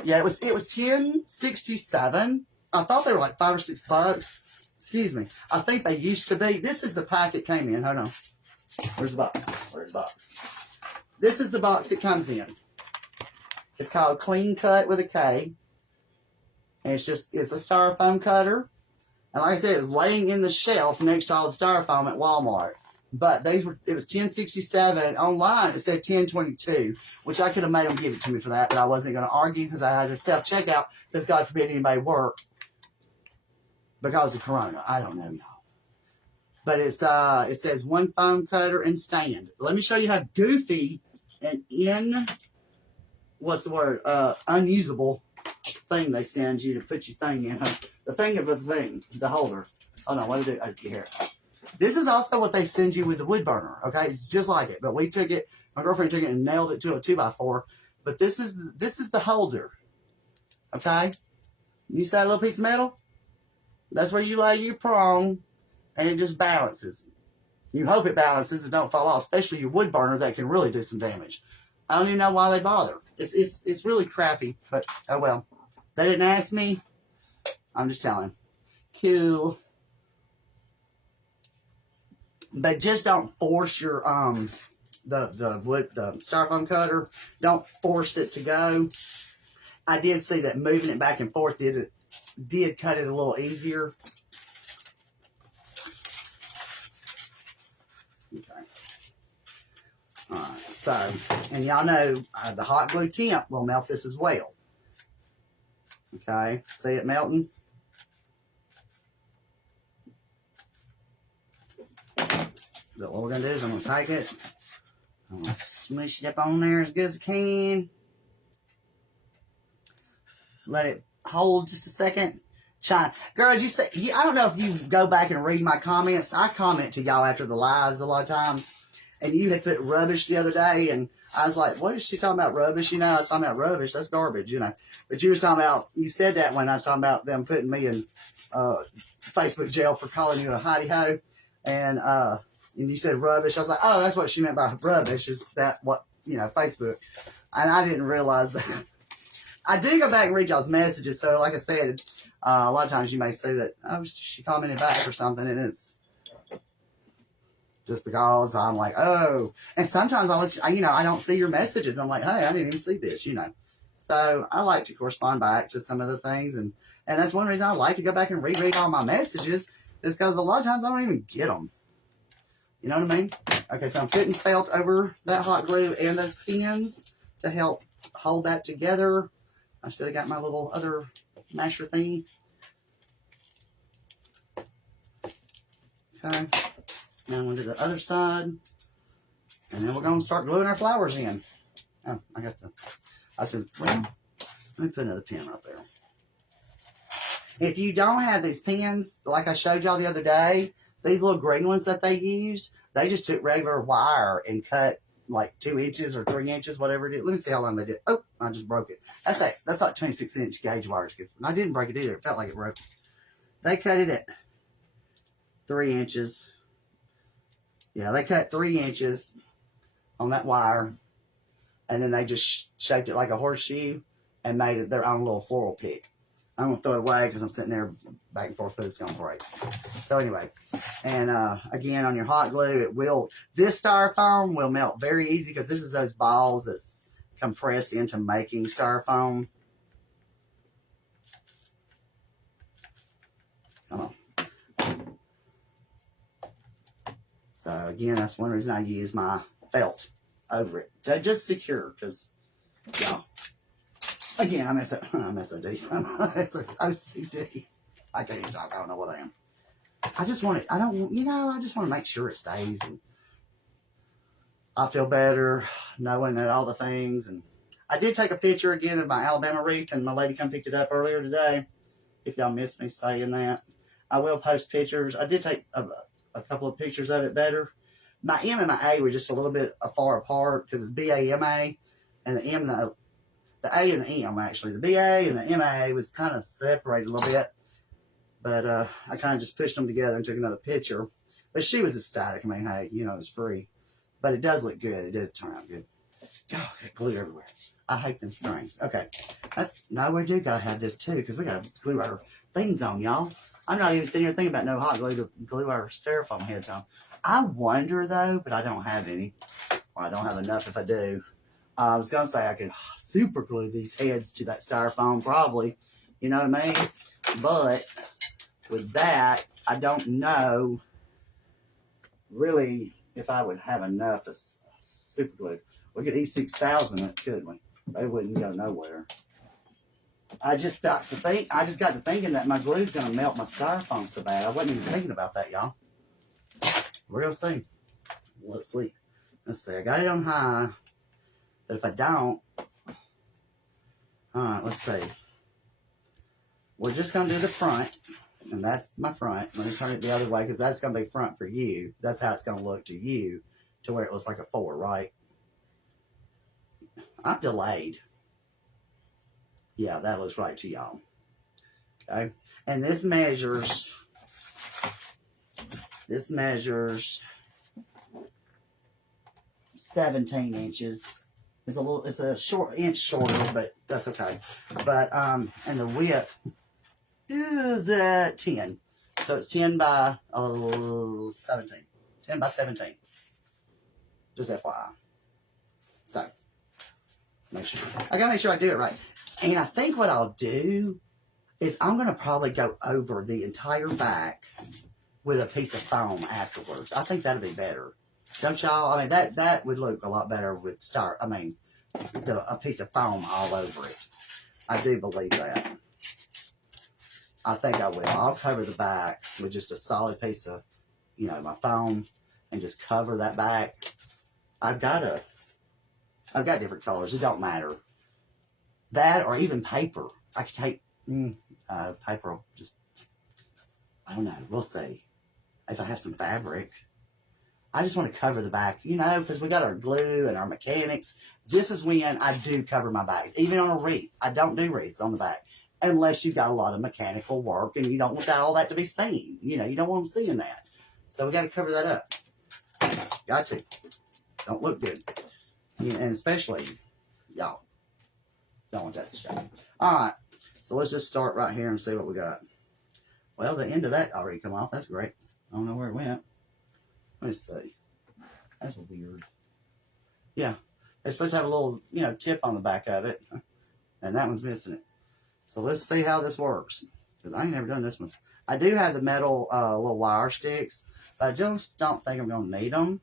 Yeah, it was $10.67. I thought they were like $5 or $6. Excuse me. I think they used to be. This is the pack it came in. Hold on. Where's the box? Where's the box? This is the box it comes in. It's called Clean Cut with a K. And it's a styrofoam cutter. And like I said, it was laying in the shelf next to all the styrofoam at Walmart. But it was $10.67. Online, it said $10.22, which I could have made them give it to me for that, but I wasn't going to argue because I had a self-checkout because God forbid anybody work because of Corona. I don't know, y'all. But it says one foam cutter and stand. Let me show you how goofy and unusable thing they send you to put your thing in. The thing of the thing, the holder. Oh no, what do I do here? This is also what they send you with the wood burner. Okay, it's just like it, but we took it. My girlfriend took it and nailed it to a 2x4. But this is the holder. Okay, you see that little piece of metal? That's where you lay your prong, and it just balances. You hope it balances and don't fall off, especially your wood burner that can really do some damage. I don't even know why they bother. It's really crappy, but oh well. They didn't ask me. I'm just telling. Cool. But just don't force your the styrofoam cutter. Don't force it to go. I did see that moving it back and forth did cut it a little easier. Okay. All right. So, and y'all know the hot glue temp will melt this as well. Okay. See it melting? But what we're going to do is I'm going to take it. I'm going to smush it up on there as good as I can. Let it hold just a second. Girls, you say, I don't know if you go back and read my comments. I comment to y'all after the lives a lot of times. And you had put rubbish the other day. And I was like, what is she talking about, rubbish? You know, I was talking about rubbish. That's garbage, you know. But you were talking about, you said that when I was talking about them putting me in Facebook jail for calling you a hottie-ho. And you said rubbish. I was like, oh, that's what she meant by rubbish. Is that what, you know, Facebook. And I didn't realize that. I did go back and read y'all's messages. So, like I said, a lot of times you may say that, oh, she commented back or something. And it's just because I'm like, oh. And sometimes I'll let you know, I don't see your messages. I'm like, hey, I didn't even see this, you know. So, I like to correspond back to some of the things. And that's one reason I like to go back and reread all my messages. Is because a lot of times I don't even get them. You know what I mean? Okay, so I'm putting felt over that hot glue and those pins to help hold that together. I should have got my little other masher thingy. Okay. Now I'm going to do the other side. And then we're going to start gluing our flowers in. Oh, well, let me put another pin up there. If you don't have these pins, like I showed y'all the other day, these little green ones that they used, they just took regular wire and cut like 2 inches or 3 inches, whatever it is. Let me see how long they did. Oh, I just broke it. That's like 26-inch gauge wires. And I didn't break it either. It felt like it broke. They cut it at 3 inches. Yeah, they cut 3 inches on that wire. And then they just shaped it like a horseshoe and made it their own little floral pick. I'm going to throw it away because I'm sitting there back and forth, but it's going to break. So anyway, and again, on your hot glue, this styrofoam will melt very easy because this is those balls that's compressed into making styrofoam. Come on. So again, that's one reason I use my felt over it to just secure because, y'all. Again, I'm SOD. It's OCD. I can't even talk. I don't know what I am. I just want it. I just want to make sure it stays. And I feel better knowing that all the things. And I did take a picture again of my Alabama wreath, and my lady come picked it up earlier today. If y'all missed me saying that, I will post pictures. I did take a couple of pictures of it better. My M and my A were just a little bit far apart because it's BAMA, and the M and the the A and the M, actually. The BA and the MA was kind of separated a little bit. But I kind of just pushed them together and took another picture. But she was ecstatic. I mean, hey, you know, it's free. But it does look good. It did turn out good. Oh, got glue everywhere. I hate them strings. Okay. No, we do got to have this too, because we got to glue our things on, y'all. I'm not even sitting here thinking about no hot glue to glue our styrofoam heads on. I wonder, though, but I don't have any. Or I don't have enough if I do. I was going to say I could super glue these heads to that styrofoam, probably. You know what I mean? But with that, I don't know really if I would have enough of super glue. We could E6000 it, couldn't we? They wouldn't go nowhere. I just got to thinking that my glue's gonna melt my styrofoam so bad. I wasn't even thinking about that, y'all. We're gonna see. Let's see. Let's see. I got it on high, but if I don't, all right. Let's see. We're just gonna do the front, and that's my front. Let me turn it the other way because that's gonna be front for you. That's how it's gonna look to you, to where it looks like a 4, right? I'm delayed. Yeah, that looks right to y'all. Okay. And this measures 17 inches. It's a short inch shorter, but that's okay. But and the width is 10. So it's 10 by 17. 10 by 17. Just FYI. So I gotta make sure I do it right. And I think what I'll do is I'm gonna probably go over the entire back with a piece of foam afterwards. I think that'd be better. Don't y'all? I mean, that would look a lot better with a piece of foam all over it. I do believe that. I think I will. I'll cover the back with just a solid piece of, my foam, and just cover that back. I've got different colors. It don't matter. That or even paper. I could take paper. I don't know. We'll see. If I have some fabric. I just want to cover the back, because we got our glue and our mechanics. This is when I do cover my back. Even on a wreath. I don't do wreaths on the back. Unless you've got a lot of mechanical work and you don't want all that to be seen. You don't want them seeing that. So we got to cover that up. Got to. Don't look good. And especially, y'all, don't want that to show. All right. So let's just start right here and see what we got. Well, the end of that already come off. That's great. I don't know where it went. Let's see. That's weird. Yeah. It's supposed to have a little, tip on the back of it. And that one's missing it. So let's see how this works. Because I ain't never done this one. I do have the metal little wire sticks. But I just don't think I'm going to need them.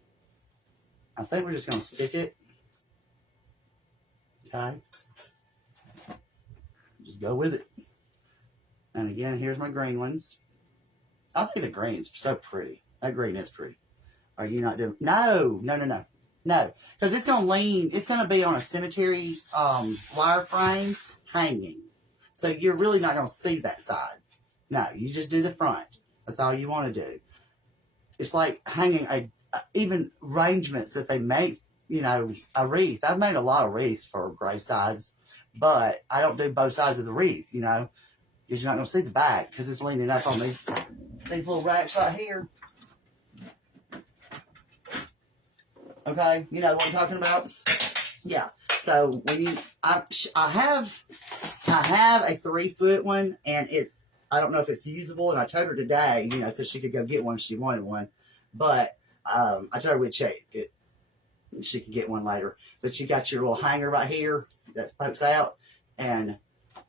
I think we're just going to stick it. Okay. Just go with it. And again, here's my green ones. I think the green's so pretty. That green is pretty. Are you not doing? No. Because it's going to lean. It's going to be on a cemetery wire frame hanging. So you're really not going to see that side. No, you just do the front. That's all you want to do. It's like hanging even arrangements that they make, a wreath. I've made a lot of wreaths for gravesides, but I don't do both sides of the wreath, because you're not going to see the back because it's leaning up on these little racks right here. Okay, you know what I'm talking about? Yeah. So when I have a 3-foot one, and I don't know if it's usable, and I told her today, so she could go get one if she wanted one, but I told her we'd check it. She can get one later. But you got your little hanger right here that pokes out, and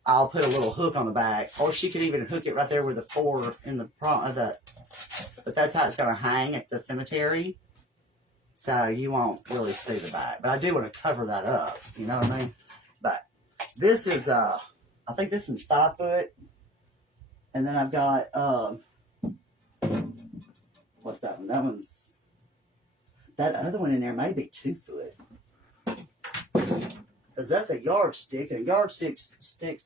I'll put a little hook on the back, or she could even hook it right there with the 4 in the front of the. But that's how it's going to hang at the cemetery, so you won't really see the back. But I do want to cover that up. You know what I mean? But this is I think this is 5 foot, and then I've got what's that one? That one's. That other one in there may be 2 foot. Because that's a yardstick, and a yardstick's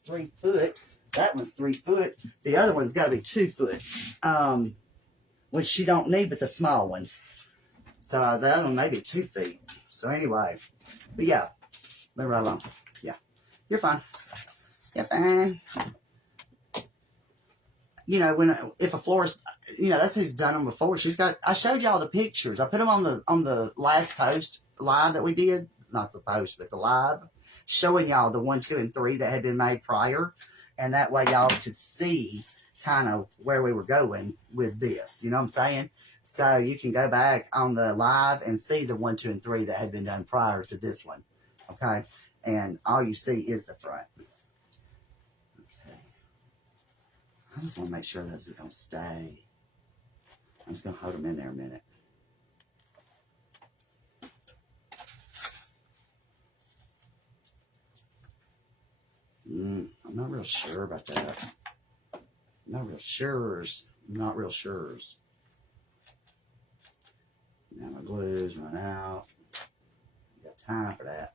3 foot. That one's 3 foot. The other one's got to be 2 foot. Which she don't need but the small one. So the other one may be 2 feet. So anyway. But yeah. Move right along. Yeah. You're fine. You're fine. You know, if a florist, you know, that's who's done them before. I showed y'all the pictures. I put them on the last post live that we did. Not the post, but the live. Showing y'all the 1, 2, and 3 that had been made prior. And that way y'all could see kind of where we were going with this. You know what I'm saying? So you can go back on the live and see the 1, 2, and 3 that had been done prior to this one. Okay? And all you see is the front. Okay. I just want to make sure those are going to stay. I'm just going to hold them in there a minute. I'm not real sure about that. Not real sures. Not real sures. Now my glue's run out. Got time for that.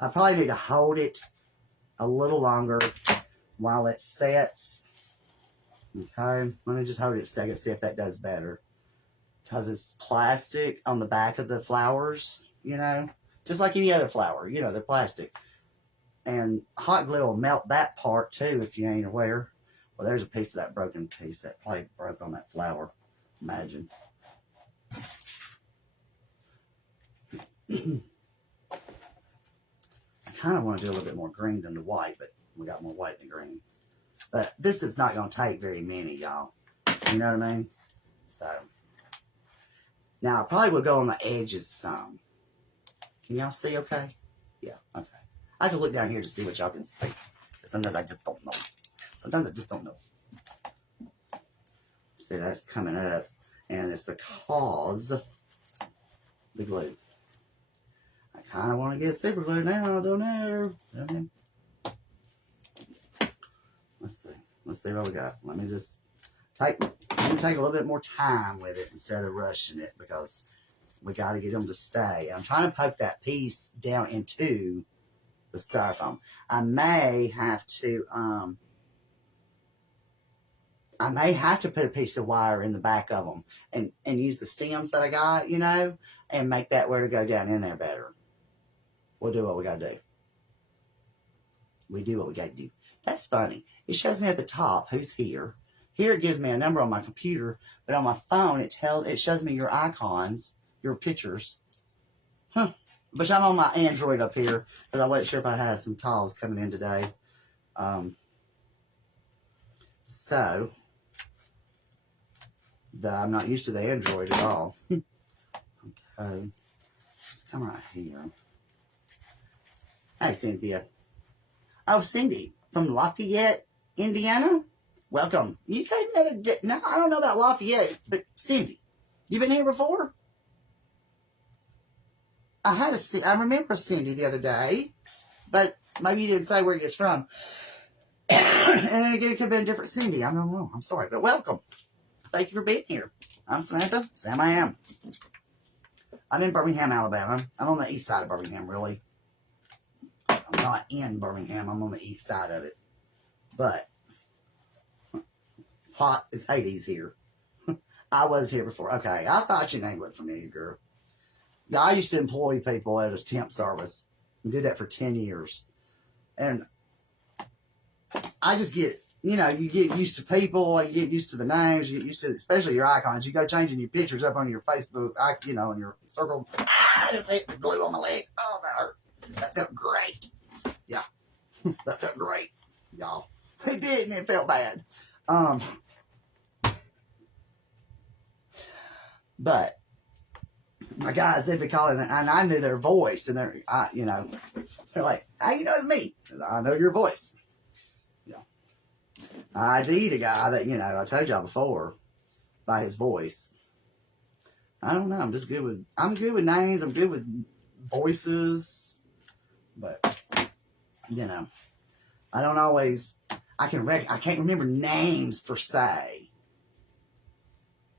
I probably need to hold it a little longer while it sets. Okay, let me just hold it a second, see if that does better. Because it's plastic on the back of the flowers, you know, just like any other flower, you know, they're plastic. And hot glue will melt that part too if you ain't aware. Well, there's a piece of that broken piece. That plate broke on that flower. Imagine. I kind of want to do a little bit more green than the white, but we got more white than green. But this is not going to take very many, y'all. You know what I mean? So, now I probably will go on the edges some. Can y'all see okay? Yeah, okay. I have to look down here to see what y'all can see. Sometimes I just don't know. Sometimes I just don't know. See, that's coming up. And it's because the glue. I kind of want to get super glue now, don't know. Let's see. Let's see what we got. Let me take a little bit more time with it instead of rushing it because we got to get them to stay. I'm trying to poke that piece down into the styrofoam. I may have to put a piece of wire in the back of them and use the stems that I got, you know, and make that where to go down in there better. We'll do what we got to do. We do what we got to do. That's funny. It shows me at the top who's here. Here it gives me a number on my computer, but on my phone it shows me your icons, your pictures. Huh. But I'm on my Android up here because I wasn't sure if I had some calls coming in today. So I'm not used to the Android at all. Okay. Let's come right here. Hey, Cynthia. Oh, Cindy from Lafayette, Indiana. Welcome. You came the other day. No, I don't know about Lafayette, but Cindy, you been here before? I remember Cindy the other day, but maybe you didn't say where you're from. And then again, it could have been a different Cindy. I don't know. I'm sorry, but welcome. Thank you for being here. I'm Samantha. Sam I am. I'm in Birmingham, Alabama. I'm on the east side of Birmingham, really. I'm not in Birmingham. I'm on the east side of it. But it's hot. It's 80s here. I was here before. Okay, I thought your name was familiar, girl. Yeah, I used to employ people at a temp service. I did that for 10 years. And I just get, you know, you get used to people, you get used to the names, you get used to, especially your icons. You go changing your pictures up on your Facebook, you know, in your circle. I just hit the glue on my leg. Oh, that hurt. That felt great. Yeah, that felt great, y'all. It did, and it felt bad. But my guys, they'd be calling, and I knew their voice, and they're like, "How you know it's me?" I know your voice. Yeah, I ID'd a guy that I told y'all before by his voice. I don't know. I'm good with names. I'm good with voices, but I don't always. I can't remember names per se.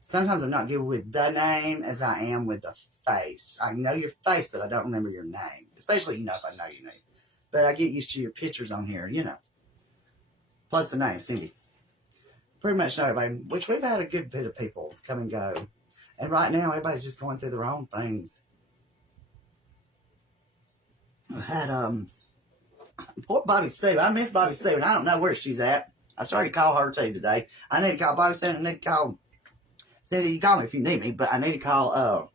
Sometimes I'm not good with the name as I am with the face. I know your face, but I don't remember your name. Especially, if I know your name. But I get used to your pictures on here, Plus the name, Cindy. Pretty much know everybody, which we've had a good bit of people come and go. And right now, everybody's just going through their own things. I had, Poor Bobby Sue. I miss Bobby Sue, and I don't know where she's at. I started to call her too today. I need to call Bobby Sue, and I need to call Cynthia. You call me if you need me, but I need to call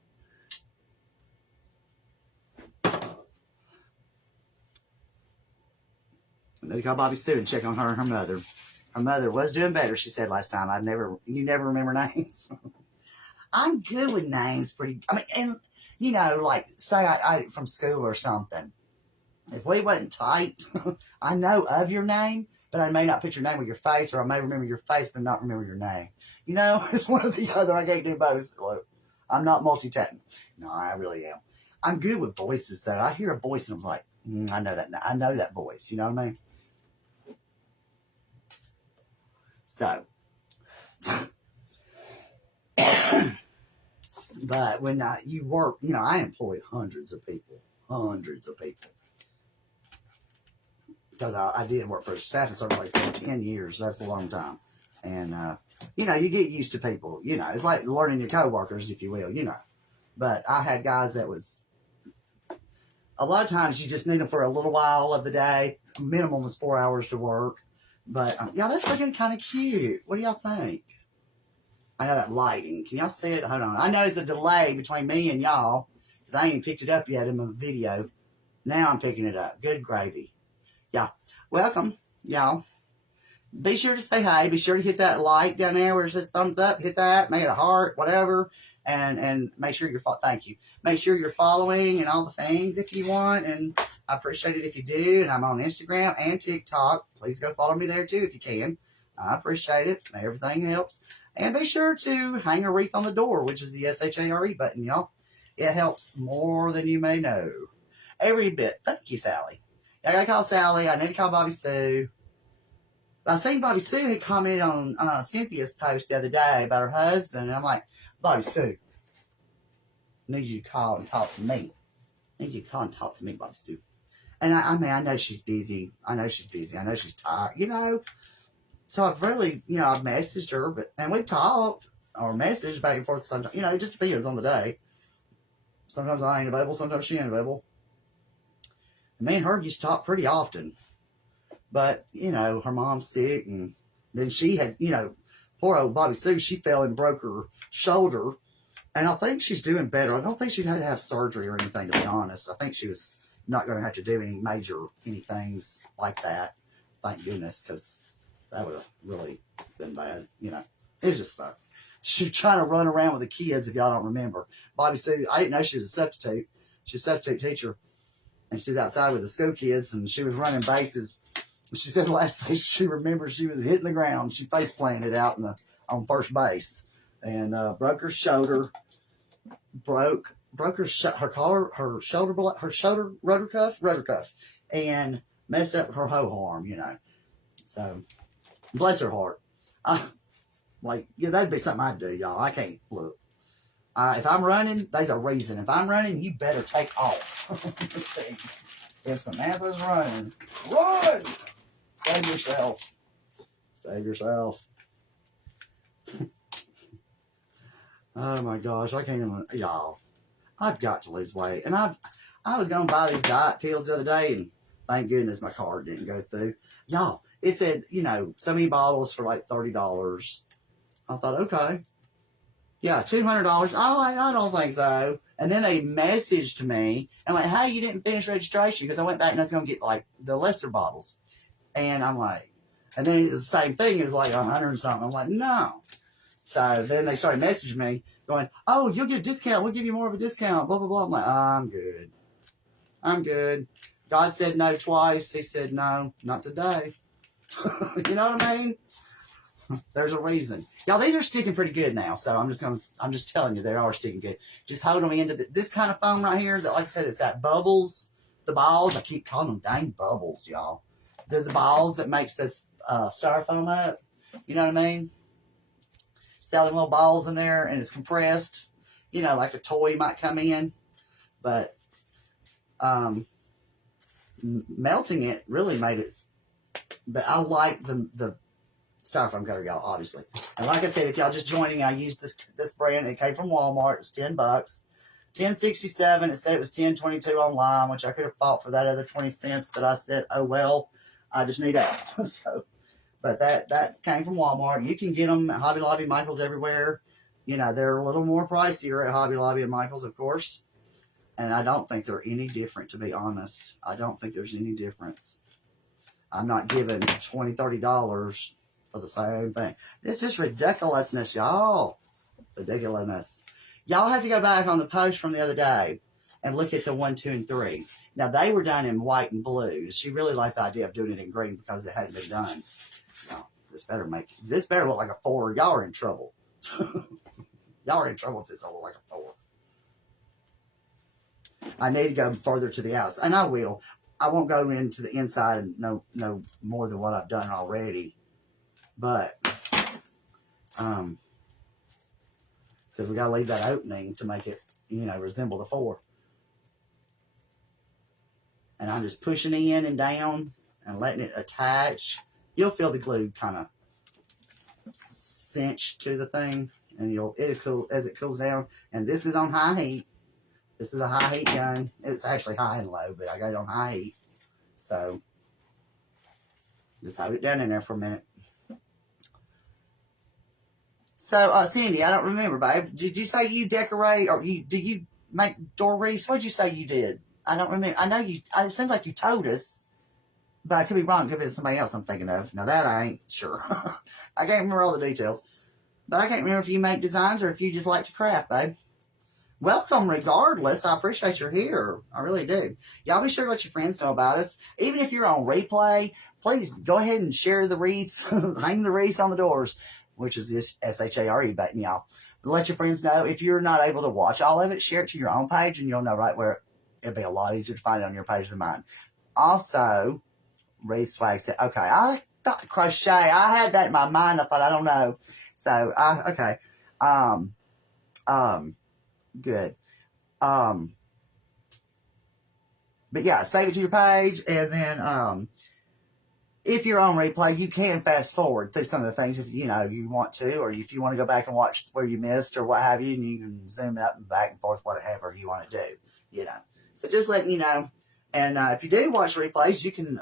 Bobby Sue and check on her and her mother. Her mother was doing better, she said last time. You never remember names. I'm good with names, and you know, like say I from school or something. If we wasn't tight, I know of your name, but I may not put your name with your face, or I may remember your face but not remember your name. You know, it's one or the other. I can't do both. Look, I'm not multitasking. No, I really am. I'm good with voices, though. I hear a voice and I'm like, I know that. I know that voice. You know what I mean? So, but when you work, you know, I employ hundreds of people. Because I did work for a staffing service like 10 years. That's a long time. And, you know, you get used to people. You know, it's like learning your coworkers, if you will, you know. But I had guys that was, a lot of times you just need them for a little while of the day. Minimum was 4 hours to work. But, y'all, that's looking kind of cute. What do y'all think? I know that lighting. Can y'all see it? Hold on. I know there's a delay between me and y'all. Because I ain't even picked it up yet in the video. Now I'm picking it up. Good gravy. Yeah, welcome, y'all. Be sure to say hi. Be sure to hit that like down there where it says thumbs up. Hit that, make it a heart, whatever, and make sure thank you. Make sure you're following and all the things if you want, and I appreciate it if you do. And I'm on Instagram and TikTok. Please go follow me there too if you can. I appreciate it. Everything helps. And be sure to hang a wreath on the door, which is the SHARE button, y'all. It helps more than you may know. Every bit. Thank you, Sally. I gotta call Sally. I need to call Bobby Sue. I seen Bobby Sue had commented on Cynthia's post the other day about her husband, and I'm like, Bobby Sue, I need you to call and talk to me. I need you to call and talk to me, Bobby Sue. And I mean, I know she's busy. I know she's tired, you know. So I've really, you know, I've messaged her, and we've talked or messaged back and forth sometimes. You know, it just depends on the day. Sometimes I ain't available, sometimes she ain't available. Me and her used to talk pretty often. But, you know, her mom's sick, and then she had, you know, poor old Bobby Sue, she fell and broke her shoulder. And I think she's doing better. I don't think she's had to have surgery or anything, to be honest. I think she was not going to have to do any things like that. Thank goodness, because that would have really been bad, you know. It just sucked. She was trying to run around with the kids, if y'all don't remember. Bobby Sue, I didn't know she was a substitute. She's a substitute teacher. And she's outside with the school kids, and she was running bases. She said the last thing she remembers, she was hitting the ground. She face planted out on first base, and broke her shoulder. Broke her shoulder rotor cuff, and messed up her whole arm. You know, so bless her heart. That'd be something I'd do, y'all. I can't look. If I'm running, there's a reason. If I'm running, you better take off. If Samantha's running, run! Save yourself. Save yourself. Oh my gosh, I can't even, y'all. I've got to lose weight. And I was going to buy these diet pills the other day, and thank goodness my card didn't go through. Y'all, it said, you know, so many bottles for like $30. I thought, okay. Yeah, $200. Oh, I don't think so. And then they messaged me and like, hey, you didn't finish registration, because I went back and I was going to get like the lesser bottles. And I'm like, and then it's the same thing. It was like 100 and something. I'm like, no. So then they started messaging me going, oh, you'll get a discount. We'll give you more of a discount. Blah, blah, blah. I'm like, I'm good. I'm good. God said no twice. He said no, not today. You know what I mean? There's a reason. Y'all, these are sticking pretty good now, so I'm just telling you, they are sticking good. Just hold them into this kind of foam right here, that, like I said, it's got bubbles, the balls. I keep calling them dang bubbles, y'all. They're the balls that makes this styrofoam up. You know what I mean? It's got little balls in there, and it's compressed. You know, like a toy might come in. But melting it really made it. But I like the styrofoam cutter, y'all, obviously. And like I said, if y'all just joining, I use this brand. It came from Walmart. It's $10. $10.67. It said it was $10.22 online, which I could have fought for that other 20 cents, but I said, oh well, I just need out. So, but that came from Walmart. You can get them at Hobby Lobby, Michael's, everywhere. You know, they're a little more pricier at Hobby Lobby and Michael's, of course. And I don't think they're any different, to be honest. I don't think there's any difference. I'm not giving $20, $30 for the same thing. This is ridiculousness, y'all. Ridiculousness. Y'all have to go back on the post from the other day and look at the 1, 2, and 3. Now, they were done in white and blue. She really liked the idea of doing it in green because it hadn't been done. So, this better look like a 4. Y'all are in trouble. Y'all are in trouble if this don't look like a 4. I need to go further to the outside, and I will. I won't go into the inside no more than what I've done already. But, because we got to leave that opening to make it, you know, resemble the 4. And I'm just pushing in and down and letting it attach. You'll feel the glue kind of cinch to the thing, and it'll cool as it cools down. And this is on high heat. This is a high heat gun. It's actually high and low, but I got it on high heat. So just hold it down in there for a minute. So, Cindy, I don't remember, babe. Did you say you decorate, or did you make door wreaths? What did you say you did? I don't remember. I know you. It seems like you told us, but I could be wrong. It could be somebody else I'm thinking of. Now that I ain't sure. I can't remember all the details, but I can't remember if you make designs or if you just like to craft, babe. Welcome, regardless. I appreciate you're here. I really do. Y'all be sure to let your friends know about us. Even if you're on replay, please go ahead and share the wreaths. Hang the wreaths on the doors, which is this SHARE button, y'all. Let your friends know. If you're not able to watch all of it, share it to your own page, and you'll know right where. It'll be a lot easier to find it on your page than mine. Also, wreath flags. Okay, I thought crochet. I had that in my mind. I thought, I don't know. So, okay. Good. But yeah, save it to your page, and then if you're on replay, you can fast forward through some of the things if you want to, or if you want to go back and watch where you missed or what have you, and you can zoom up and back and forth, whatever you want to do. So just letting you know. And if you do watch replays, you can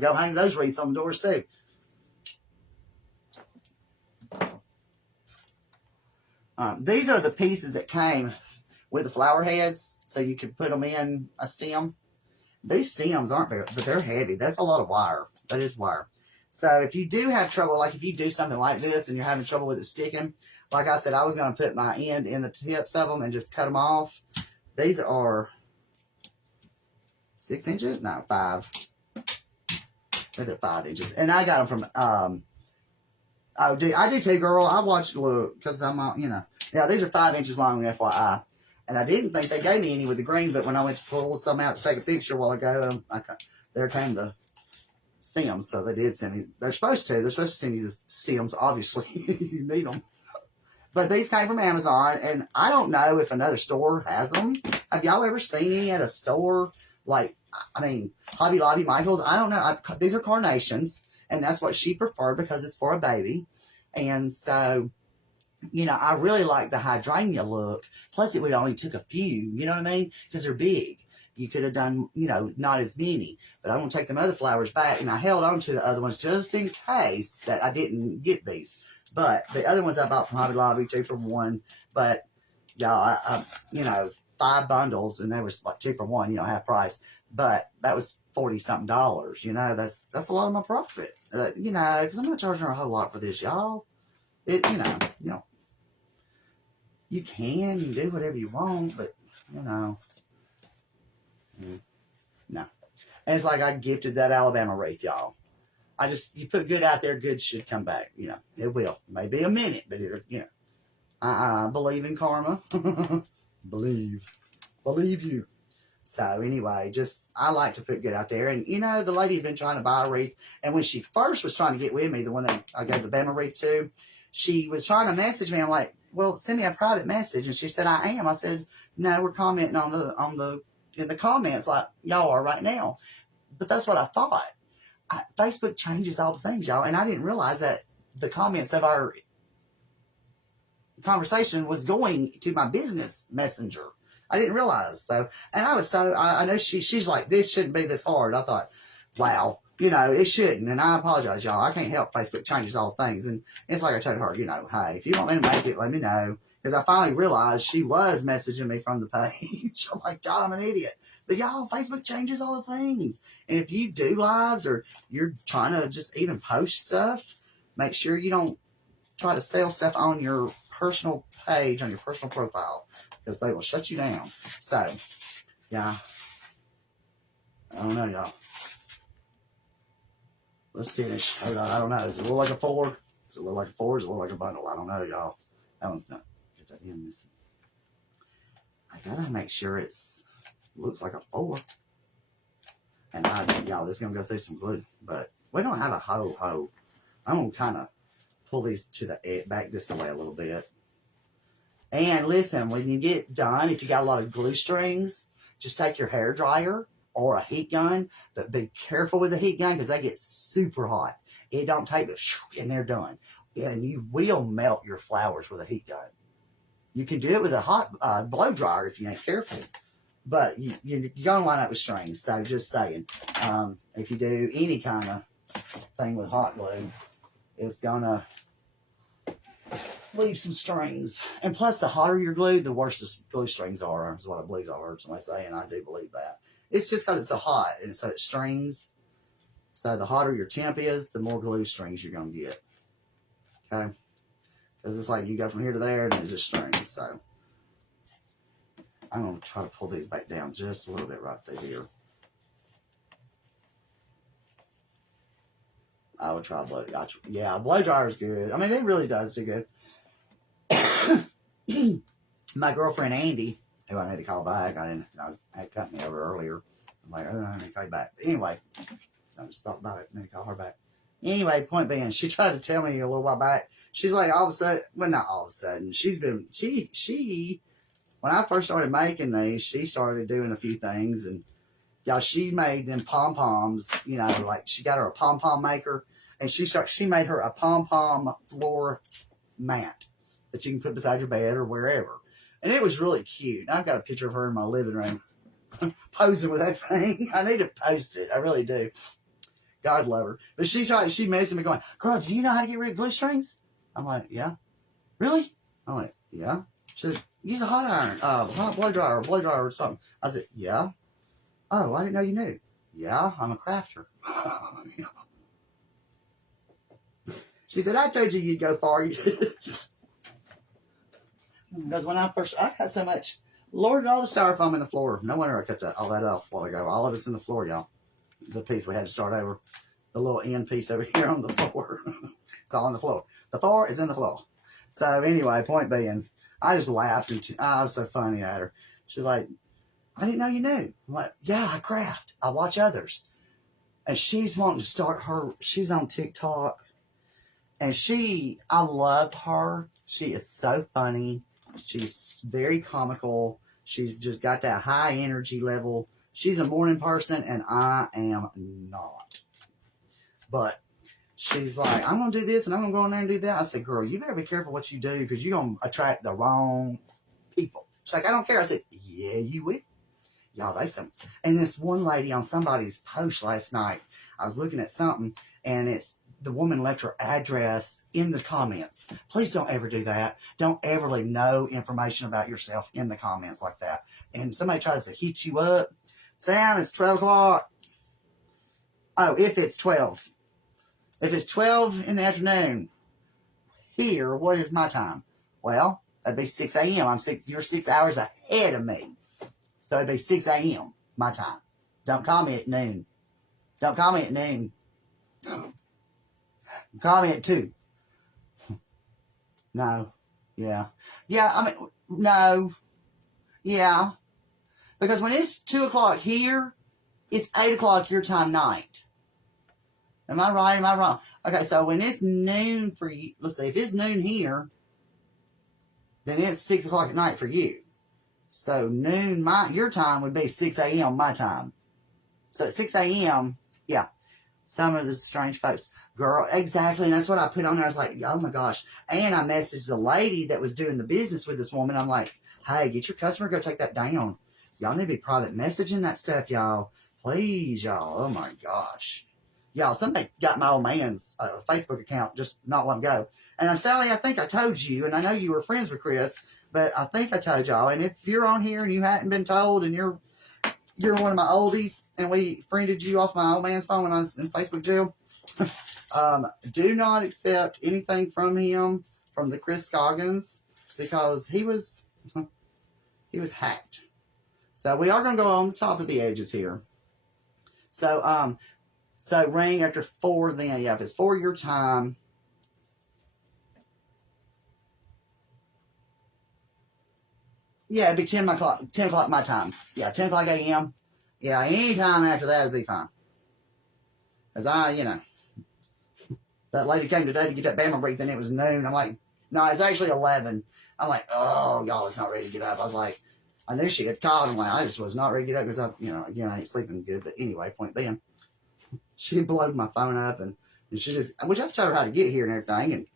go hang those wreaths on the doors too. These are the pieces that came with the flower heads, so you can put them in a stem. These stems aren't very, but they're heavy. That's a lot of wire. That is wire. So if you do have trouble, like if you do something like this and you're having trouble with it sticking, like I said, I was going to put my end in the tips of them and just cut them off. These are 6 inches? No, 5. They're 5 inches. And I got them from, I do too, girl. I watched, look, because I'm, yeah, these are 5 inches long, FYI. And I didn't think they gave me any with the green, but when I went to pull some out to take a picture a while ago, there came the stems. So they did send me, they're supposed to send me the stems, obviously. You need them. But these came from Amazon, and I don't know if another store has them. Have y'all ever seen any at a store? Like, I mean, Hobby Lobby, Michael's, I don't know. These are carnations, and that's what she preferred because it's for a baby. And so, I really like the hydrangea look. Plus, it would only took a few, you know what I mean? Because they're big. You could have done, not as many. But I'm going to take them other flowers back, and I held on to the other ones just in case that I didn't get these. But the other ones I bought from Hobby Lobby, 2 for $1. But, y'all, I 5 bundles, and they were like 2 for $1, half price. But that was $40-something. That's a lot of my profit. Because I'm not charging her a whole lot for this, y'all. You can do whatever you want, but, no. And it's like I gifted that Alabama wreath, y'all. You put good out there, good should come back. It will. Maybe a minute, but I believe in karma. Believe you. So anyway, I like to put good out there. And the lady had been trying to buy a wreath, and when she first was trying to get with me, the one that I gave the Bama wreath to, she was trying to message me. I'm like, well, send me a private message. And she said, I am. I said, no, we're commenting in the comments like y'all are right now. But that's what I thought. Facebook changes all the things, y'all. And I didn't realize that the comments of our conversation was going to my business messenger. I didn't realize. So, and I was so, I know she's like, this shouldn't be this hard. I thought, wow, you know, it shouldn't. And I apologize, y'all. I can't help Facebook changes all things. And it's like I told her, you know, hey, if you want me to make it, let me know. Because I finally realized she was messaging me from the page. Oh my God, I'm an idiot. But y'all, Facebook changes all the things. And if you do lives or you're trying to just even post stuff, make sure you don't try to sell stuff on your personal page, on your personal profile, because they will shut you down. So, yeah. I don't know, y'all. Let's finish. Hold on, I don't know. Does it look like a 4? Does it look like a 4? Does it look like a bundle? I don't know, y'all. That one's not. Get that in this. I gotta make sure it's looks like a 4. And y'all, this is gonna go through some glue, but we don't have a hoe. I'm gonna kind of pull these to the back this way a little bit. And listen, when you get done, if you got a lot of glue strings, just take your hair dryer or a heat gun, but be careful with the heat gun because they get super hot. It don't take it, and they're done. And you will melt your flowers with a heat gun. You can do it with a hot blow dryer if you ain't careful. But you're going to line up with strings. So just saying, if you do any kind of thing with hot glue, it's going to leave some strings. And plus, the hotter your glue, the worse the glue strings are, is what I believe I heard somebody say, and I do believe that. It's just because it's so hot, and so it strings. So the hotter your temp is, the more glue strings you're going to get. Okay? Because it's like you go from here to there, and it just strings. So I'm going to try to pull these back down just a little bit right through here. I would try blow dryer. Yeah, blow dryer is good. I mean, it really does do good. My girlfriend Andy, who I need to call back, I had company over earlier. I'm like, oh, I need to call you back. But anyway, I just thought about it. I need to call her back. Anyway, point being, she tried to tell me a little while back. She's like, all of a sudden, well, not all of a sudden. She, when I first started making these, she started doing a few things, and y'all, she made them pom-poms, you know, like she got her a pom-pom maker, and she made her a pom-pom floor mat that you can put beside your bed or wherever. And it was really cute. I've got a picture of her in my living room posing with that thing. I need to post it. I really do. God love her. But she messaged me going, girl, do you know how to get rid of glue strings? I'm like, yeah. Really? I'm like, yeah. She said, use a hot iron, hot blow dryer or something. I said, yeah. Oh, I didn't know you knew. Yeah, I'm a crafter. She said, I told you you'd go far. Because when I got so much, Lord, all the styrofoam in the floor. No wonder I cut all that off a while ago. All of it's in the floor, y'all. The piece we had to start over. The little end piece over here on the floor. It's all on the floor. The floor is in the floor. So anyway, point being, I just laughed. And I was so funny at her. She's like, I didn't know you knew. I'm like, yeah, I craft. I watch others. And she's wanting to start she's on TikTok. And I love her. She is so funny. She's very comical. She's just got that high energy level. She's a morning person, and I am not. But she's like, I'm going to do this, and I'm going to go in there and do that. I said, girl, you better be careful what you do, because you're going to attract the wrong people. She's like, I don't care. I said, yeah, you will. Y'all, and this one lady on somebody's post last night, I was looking at something, and the woman left her address in the comments. Please don't ever do that. Don't ever leave no information about yourself in the comments like that. And somebody tries to hit you up, Sam, it's 12 o'clock. Oh, if it's 12. If it's 12 in the afternoon, here, what is my time? Well, that'd be 6 a.m. You're 6 hours ahead of me. So it'd be 6 a.m. my time. Don't call me at noon. Don't call me at noon. Call me at 2. No. Yeah. Yeah, I mean, no. Yeah. Because when it's 2 o'clock here, it's 8 o'clock your time night. Am I right? Am I wrong? Okay, so when it's noon for you, let's see, if it's noon here, then it's 6 o'clock at night for you. So noon, your time would be 6 a.m. my time. So at 6 a.m., yeah. Some of the strange folks. Girl, exactly. And that's what I put on there. I was like, oh my gosh. And I messaged the lady that was doing the business with this woman. I'm like, hey, get your customer, go take that down. Y'all need to be private messaging that stuff, y'all. Please, y'all. Oh my gosh. Y'all, somebody got my old man's Facebook account just not long ago. And Sally, I think I told you, and I know you were friends with Chris, but I think I told y'all. And if you're on here and you hadn't been told and you're one of my oldies and we friended you off my old man's phone when I was in Facebook jail, do not accept anything from him, from the Chris Scoggins, because he was hacked. So we are going to go on the top of the edges here. So, so ring after 4 then. Yeah, if it's 4 your time. Yeah, it'd be 10 o'clock my time. Yeah, 10 o'clock a.m. Yeah, any time after that would be fine. Because that lady came today to get that Bama breath and it was noon. I'm like, no, it's actually 11. I'm like, oh, y'all was not ready to get up. I was like, I knew she had called. I'm like, I just was not ready to get up because again, I ain't sleeping good. But anyway, point being, she blowed my phone up and she just, which I told her how to get here and everything. And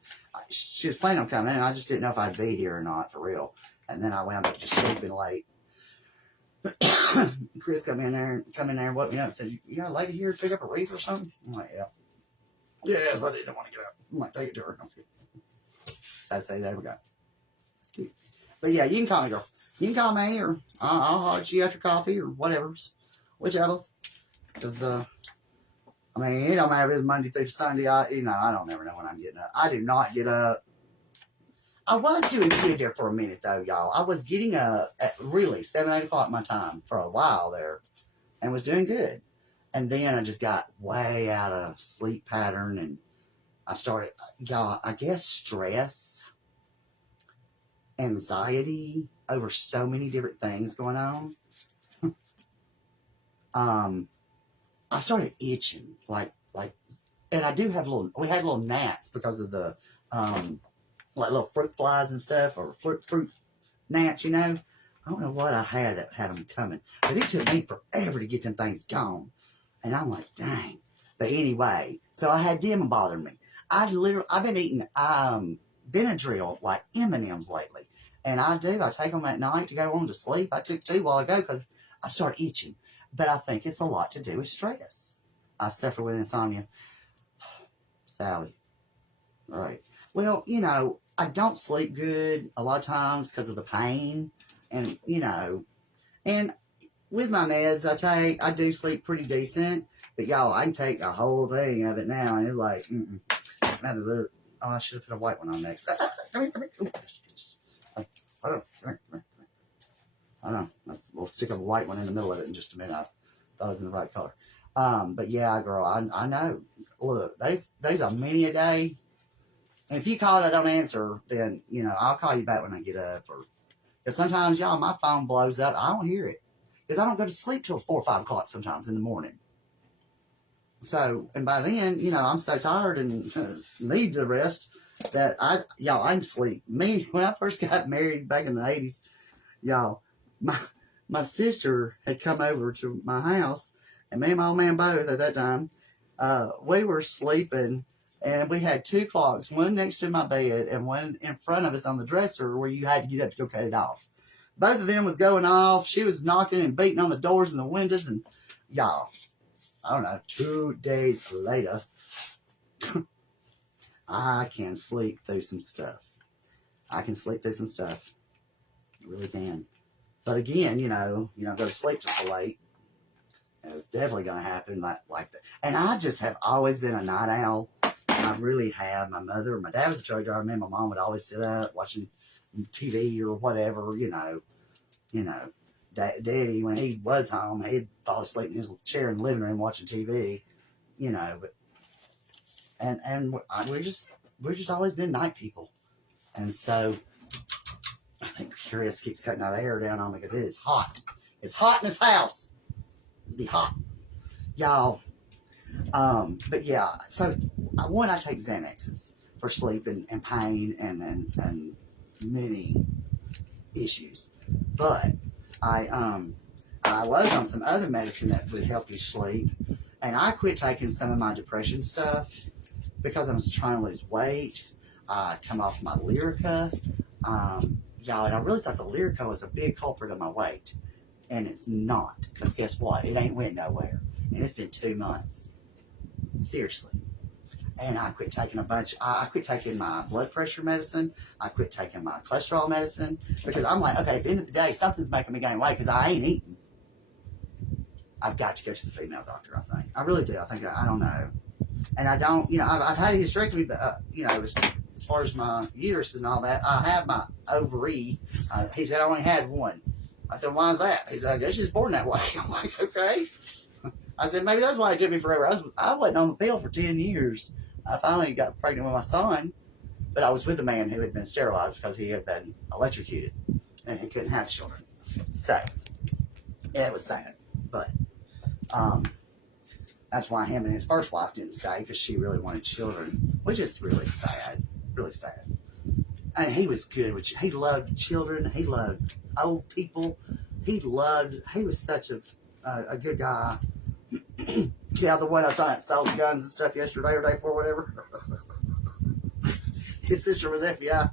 she was planning on coming in. I just didn't know if I'd be here or not for real. And then I wound up just sleeping late. Chris come in there and woke me up and said, you got a lady here to pick up a wreath or something? I'm like, yeah. Yes, I didn't want to get up. I'm like, take it to her. I'm scared. So I say, there we go. It's cute. But yeah, you can call me, girl. You can call me, or I'll holler at you after coffee, or whatever's. Whichever's. Because, it don't matter if it's Monday through Sunday. I don't never know when I'm getting up. I do not get up. I was doing good there for a minute, though, y'all. I was getting up at really 7, 8 o'clock my time for a while there and was doing good. And then I just got way out of sleep pattern and I started, y'all, I guess stress, anxiety over so many different things going on. I started itching, like, and I do have we had little gnats because of the, like little fruit flies and stuff, or fruit gnats, I don't know what I had that had them coming, but it took me forever to get them things gone. And I'm like, dang. But anyway, so I had them bothering me. I've been eating Benadryl like M&M's lately. And I take them at night to go on to sleep. I took 2 while ago because I started itching. But I think it's a lot to do with stress. I suffer with insomnia. Sally. Right. Well, I don't sleep good a lot of times because of the pain. And, and with my meds I do sleep pretty decent. But y'all, I can take a whole thing of it now. And it's like, that is it. Oh, I should have put a white one on next. Come here. Ooh. Hold on. Come here. Hold on. We'll stick a white one in the middle of it in just a minute. I thought it was in the right color. But yeah, girl, I know. Look, there's a many a day. And if you call and I don't answer, then, I'll call you back when I get up. Because sometimes, y'all, my phone blows up. I don't hear it. Because I don't go to sleep till 4 or 5 o'clock sometimes in the morning. So, and by then, I'm so tired and need the rest that I can sleep. Me, when I first got married back in the 80s, y'all, my sister had come over to my house, and me and my old man both at that time, we were sleeping, and we had 2 clocks, one next to my bed and one in front of us on the dresser where you had to get up to go cut it off. Both of them was going off. She was knocking and beating on the doors and the windows, and y'all, I don't know, 2 days later, I can sleep through some stuff. I really can. But again, go to sleep just late. And it's definitely going to happen like that. And I just have always been a night owl. I really have. My dad was a truck driver. Me and my mom would always sit up watching TV or whatever, Daddy, when he was home, he'd fall asleep in his chair in the living room watching TV, but, we're just always been night people. And so, I think Chris keeps cutting our hair down on me because it is hot. It's hot in this house. It'd be hot. Y'all. But yeah, so I take Xanaxes for sleep and pain and many issues. But I was on some other medicine that would help you sleep, And I quit taking some of my depression stuff because I was trying to lose weight. I come off my Lyrica. Y'all, and I really thought the Lyrica was a big culprit of my weight. And it's not. Because guess what? It ain't went nowhere. And it's been 2 months. Seriously. And I quit taking I quit taking my blood pressure medicine. I quit taking my cholesterol medicine. Because I'm like, okay, at the end of the day, something's making me gain weight because I ain't eating. I've got to go to the female doctor, I think. I really do. I don't know. And I don't, I've had a hysterectomy, but, as far as my uterus and all that, I have my ovary. He said I only had one. I said, why is that? He said, I guess she was born that way. I'm like, okay. I said, maybe that's why it took me forever. I wasn't on the pill for 10 years. I finally got pregnant with my son, but I was with a man who had been sterilized because he had been electrocuted and he couldn't have children. So, yeah, it was sad. But, that's why him and his first wife didn't stay, because she really wanted children, which is really sad. Really sad. And he was good with, he loved children. He loved old people. He was such a good guy. Yeah, the one I was talking about sold guns and stuff yesterday or day before, whatever. His sister was FBI.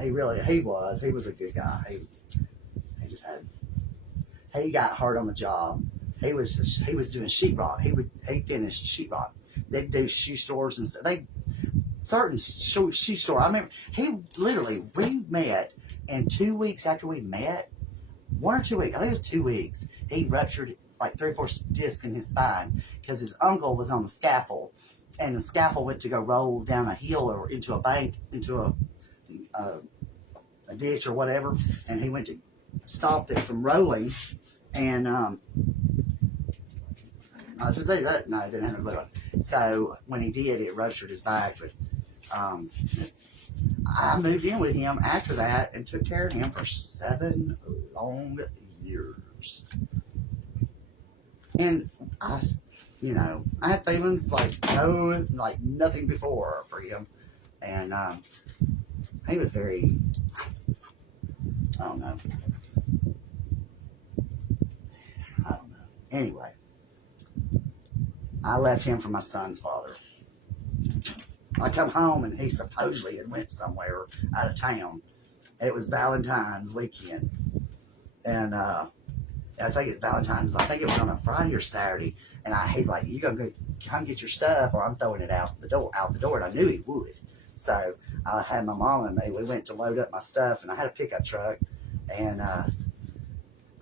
He was a good guy. He got hard on the job. He was doing sheetrock. He finished sheetrock. They'd do shoe stores and stuff. Certain shoe store. I remember we met, and 2 weeks after we met, 1 or 2 weeks, I think it was 2 weeks, he ruptured like 3 or 4 discs in his spine because his uncle was on the scaffold, and the scaffold went to go roll down a hill or into a bank, into a ditch or whatever, and he went to stop it from rolling, and I was just say that. No, it didn't have a blue one. So when he did, it ruptured his back. But I moved in with him after that and took care of him for 7 long years. And I had feelings like nothing before for him. And he was very, I don't know. Anyway. I left him for my son's father. I come home and he supposedly had went somewhere out of town. It was Valentine's weekend. And I think it's Valentine's. I think it was on a Friday or Saturday. And he's like, you gonna go come get your stuff or I'm throwing it out the door. And I knew he would. So I had my mom and me. We went to load up my stuff, and I had a pickup truck. And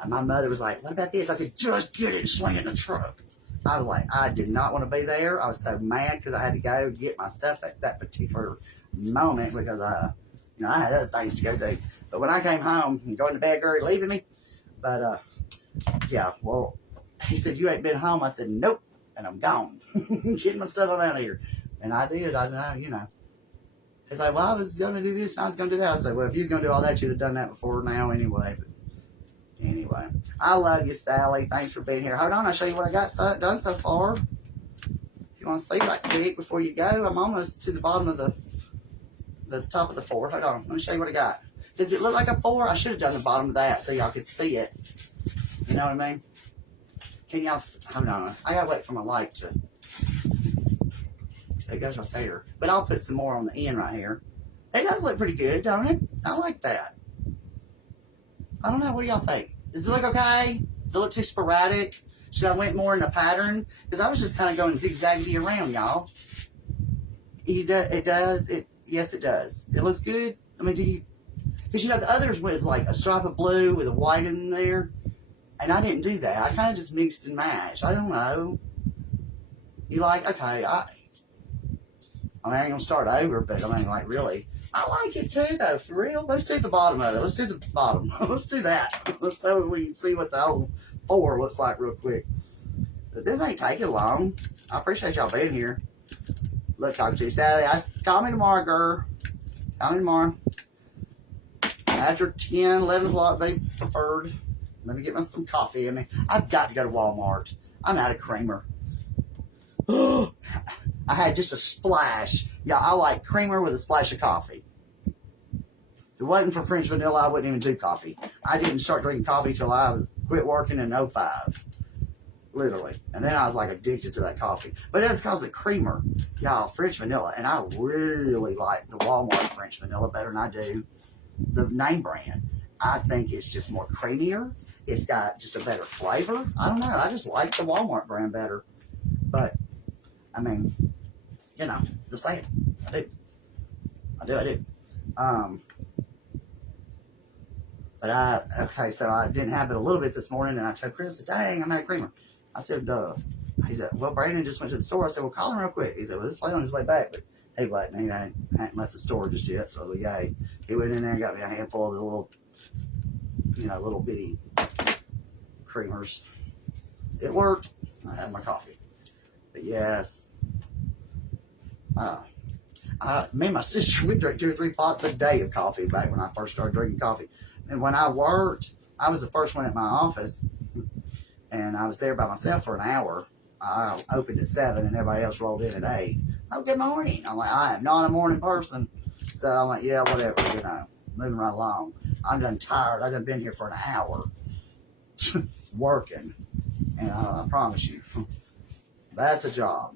my mother was like, what about this? I said, just get it and sling it in the truck. I was like, I did not want to be there. I was so mad because I had to go get my stuff at that particular moment because I had other things to go do. But when I came home and going to bed, Gary leaving me. But yeah, well, he said, you ain't been home. I said, nope, and I'm gone. Getting my stuff out of here. And I did. I know. He's like, well, I was going to do this and I was going to do that. I said, well, if you was going to do all that, you'd have done that before now anyway. But anyway, I love you, Sally. Thanks for being here. Hold on, I'll show you what I got done so far. If you want to see right quick before you go, I'm almost to the bottom of the top of the 4. Hold on, let me show you what I got. Does it look like a 4? I should have done the bottom of that so y'all could see it. You know what I mean? Can y'all, hold on. I gotta wait for my light to, it goes right there. But I'll put some more on the end right here. It does look pretty good, don't it? I like that. I don't know. What do y'all think? Does it look okay? Does it look too sporadic? Should I went more in the pattern? Because I was just kind of going zigzaggedy around, y'all. It does. Yes, it does. It looks good. I mean, because the others was like a stripe of blue with a white in there. And I didn't do that. I kind of just mixed and matched. I don't know. You like, okay, I ain't going to start over, but I mean, like, really. I like it too, though, for real. Let's do the bottom of it. Let's do the bottom. Let's do that. Let's so we can see what the whole 4 looks like real quick. But this ain't taking long. I appreciate y'all being here. Look, talking to you, Sally. Call me tomorrow, girl. Call me tomorrow. After 10, 11 o'clock, be preferred. Let me get me some coffee in me. I've got to go to Walmart. I'm out of creamer. I had just a splash. Yeah, I like creamer with a splash of coffee. If it wasn't for French vanilla, I wouldn't even do coffee. I didn't start drinking coffee till I quit working in 05. literally. And then I was like addicted to that coffee. But that's because of the creamer, y'all, French vanilla. And I really like the Walmart French vanilla better than I do the name brand. I think it's just more creamier. It's got just a better flavor. I don't know. I just like the Walmart brand better. But, I mean, you know, just saying. I do. Okay, so I didn't have it a little bit this morning, and I told Chris, dang, I'm out of creamer. I said, he said, well, Brandon just went to the store. I said, well, call him real quick. He said, well, this play on his way back, but he wasn't. He hadn't left the store just yet, so yay. He went in there and got me a handful of the little, little bitty creamers. It worked. I had my coffee. But yes, me and my sister, we drank 2 or 3 pots a day of coffee back when I first started drinking coffee. And when I worked, I was the first one at my office, and I was there by myself for an hour. I opened at 7, and everybody else rolled in at 8. Oh, good morning. I'm like, I am not a morning person. So I'm like, yeah, whatever, moving right along. I'm done tired. I've done been here for an hour working, and I promise you, that's a job.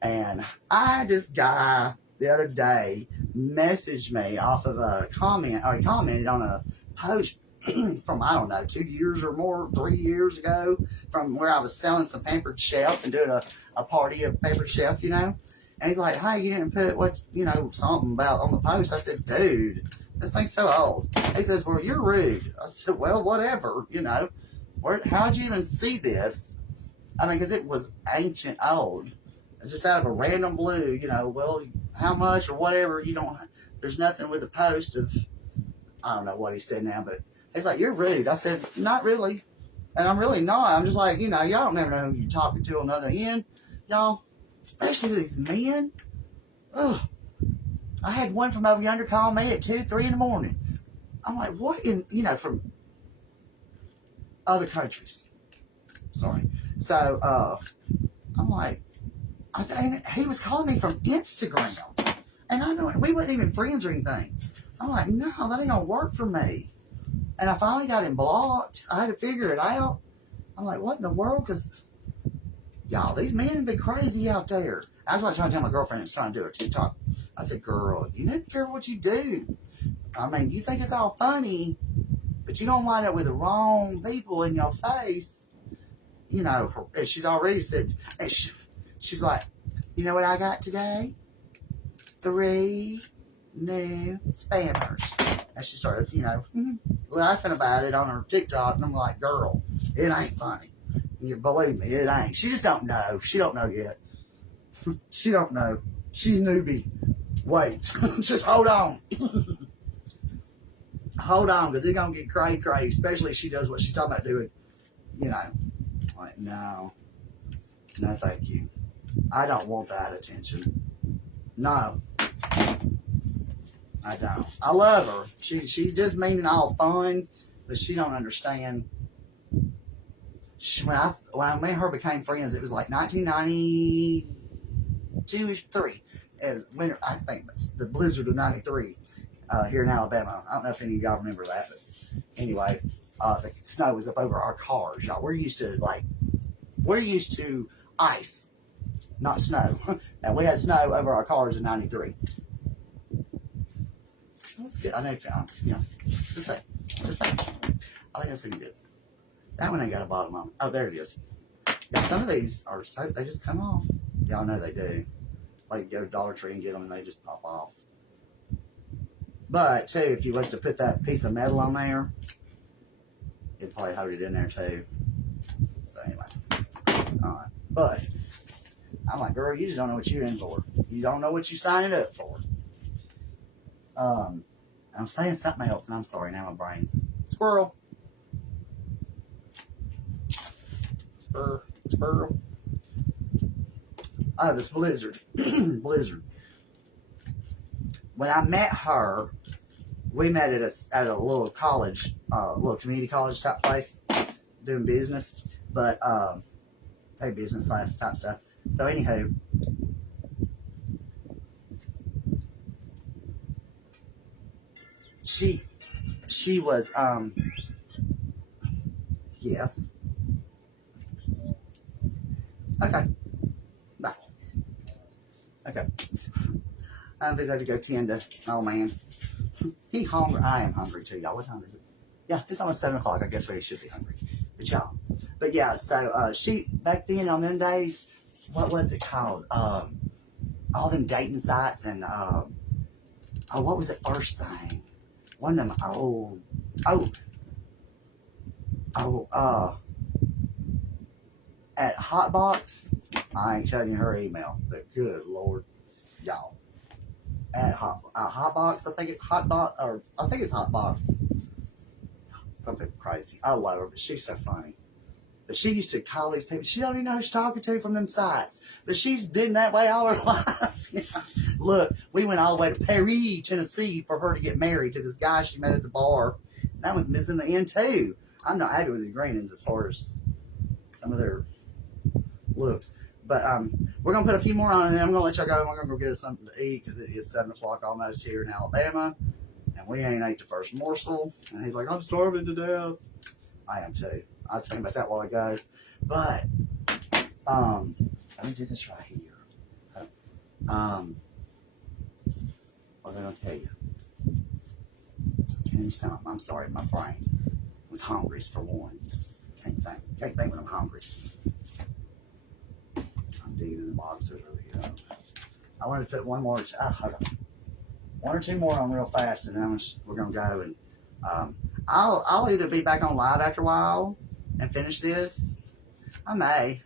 And I had this guy the other day messaged me off of a comment, or he commented on a post from, I don't know, 2 years or more, 3 years ago, from where I was selling some pampered shelf and doing a party of pampered shelf, And he's like, hey, you didn't put something about on the post. I said, dude, this thing's so old. He says, well, you're rude. I said, well, whatever, how'd you even see this? I mean, because it was ancient old. It's just out of a random blue, well, how much or whatever, there's nothing with a post of, I don't know what he said now, but he's like, you're rude. I said, not really. And I'm really not. I'm just like, y'all don't never know who you're talking to on the other end. Y'all, especially with these men. Ugh. I had one from over yonder call me at 2, 3 in the morning. I'm like, what from other countries. Sorry. So, I'm like, he was calling me from Instagram. And we weren't even friends or anything. I'm like, no, that ain't gonna work for me. And I finally got him blocked. I had to figure it out. I'm like, what in the world? Because, y'all, these men be crazy out there. I was trying to tell my girlfriend that's trying to do her TikTok. I said, girl, you need to be careful what you do. I mean, you think it's all funny, but you don't wind up with the wrong people in your face. She's already said, she's like, you know what I got today? 3 new spammers. And she started, laughing about it on her TikTok. And I'm like, girl, it ain't funny. You believe me, it ain't. She just don't know. She don't know yet. She don't know. She's newbie. Wait. Just hold on. Hold on, because it's going to get cray-cray, especially if she does what she's talking about doing. Like, no. No, thank you. I don't want that attention. No. I don't. I love her. She just meaning all fun, but she don't understand. When me and her became friends, it was like 1992, 3. It was winter. I think it's the blizzard of '93 here in Alabama. I don't know if any of y'all remember that, but anyway, the snow was up over our cars. Y'all, we're used to ice, not snow. And we had snow over our cars in '93. That's good. I know, just say. I think that's looking good. That one ain't got a bottom on it. Oh, there it is. Yeah, some of these are so, they just come off. Y'all know they do. Like, go to Dollar Tree and get them and they just pop off. But, too, if you was to put that piece of metal on there, it'd probably hold it in there, too. So, anyway. Alright. But, I'm like, girl, you just don't know what you're in for. You don't know what you're signing up for. I'm saying something else, and I'm sorry, now my brain's squirrel. Squirrel. Oh, this blizzard. Blizzard. When I met her, we met at a little college, little community college type place, doing business, but business class type stuff. So anywho, she was yes. Okay. Bye. Okay. I'm busy. I have to go tend to my old man. He hungry. I am hungry too, y'all. What time is it? Yeah, it's almost 7 o'clock. I guess we should be hungry. But y'all. But yeah, so she, back then on them days, what was it called? All them dating sites and, oh, what was the first thing? One of them at Hotbox, I ain't telling you her email, but good Lord, y'all. At Hotbox, I think it's Hotbox. Something crazy. I love her, but she's so funny. But she used to call these people. She don't even know who she's talking to from them sites. But she's been that way all her life. You know? Look, we went all the way to Perry, Tennessee for her to get married to this guy she met at the bar. And that one's missing the end too. I'm not happy with these Greenings as far as some of their looks. But we're going to put a few more on, and then I'm going to let y'all go, and we're going to go get us something to eat because it is 7 o'clock almost here in Alabama. And we ain't ate the first morsel. And he's like, I'm starving to death. I am too. I was thinking about that a while ago. But, let me do this right here. What was I going to tell you? Let's tell you something. I'm sorry, my brain was hungry for one. Can't think when I'm hungry. I'm digging in the boxers over here. I wanted to put one more. Hold on. One or two more on real fast, and then we're going to go. And I'll either be back on live after a while and finish this. I may.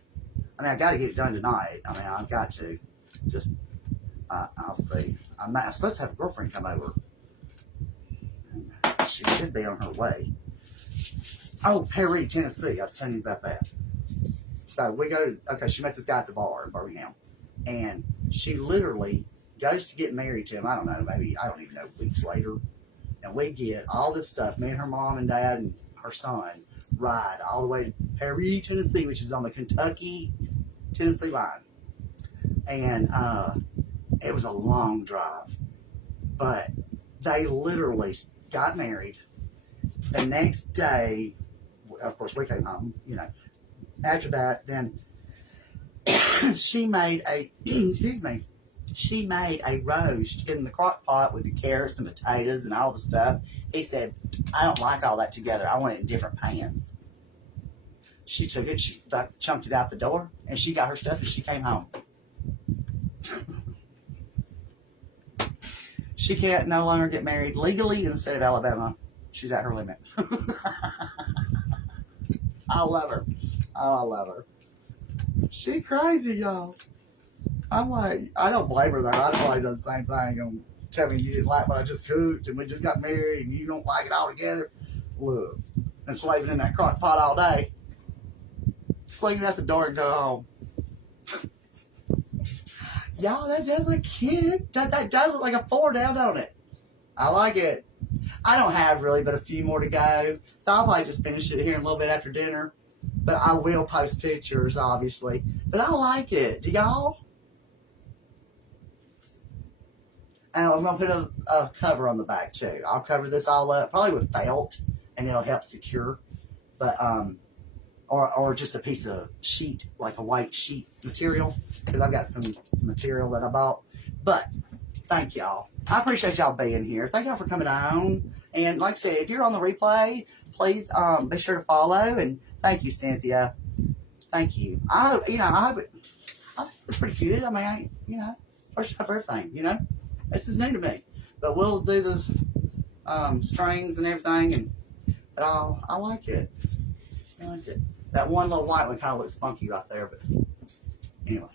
I mean, I got to get it done tonight. I mean, I've got to. Just, I'll see. I'm supposed to have a girlfriend come over. And she should be on her way. Oh, Perry, Tennessee. I was telling you about that. So we go, okay, she met this guy at the bar in Birmingham. And she literally goes to get married to him. I don't know, maybe, I don't even know, weeks later. And we get all this stuff. Me and her mom and dad and her son ride all the way to Perry, Tennessee, which is on the Kentucky-Tennessee line. And it was a long drive. But they literally got married. The next day, of course, we came home, you know. After that, then she made a, she made a roast in the crock pot with the carrots and potatoes and all the stuff. He said, I don't like all that together. I want it in different pans. She took it, she chunked it out the door, and she got her stuff and she came home. She can't no longer get married legally in the state of Alabama. She's at her limit. I love her. Oh, I love her. She crazy, y'all. I'm like, I don't blame her though. I'd probably done the same thing and tell me you didn't like what I just cooked and we just got married and you don't like it all together. Look, and slaving in that crock pot all day. Slinging out the door and go home. Y'all, that does look cute. That does look like a 4 down, don't it? I like it. I don't have really but a few more to go. So I'll probably just finish it here in a little bit after dinner. But I will post pictures, obviously. But I like it. Do y'all? And I'm going to put a cover on the back, too. I'll cover this all up, probably with felt, and it'll help secure. But, or just a piece of sheet, like a white sheet material, because I've got some material that I bought. But, thank y'all. I appreciate y'all being here. Thank y'all for coming on. And like I said, if you're on the replay, please be sure to follow. And thank you, Cynthia. Thank you. I hope it's pretty cute. I mean, first time for everything, This is new to me. But we'll do those strings and everything. But I like it. I like it. That one little white one kind of looks funky right there. But anyway,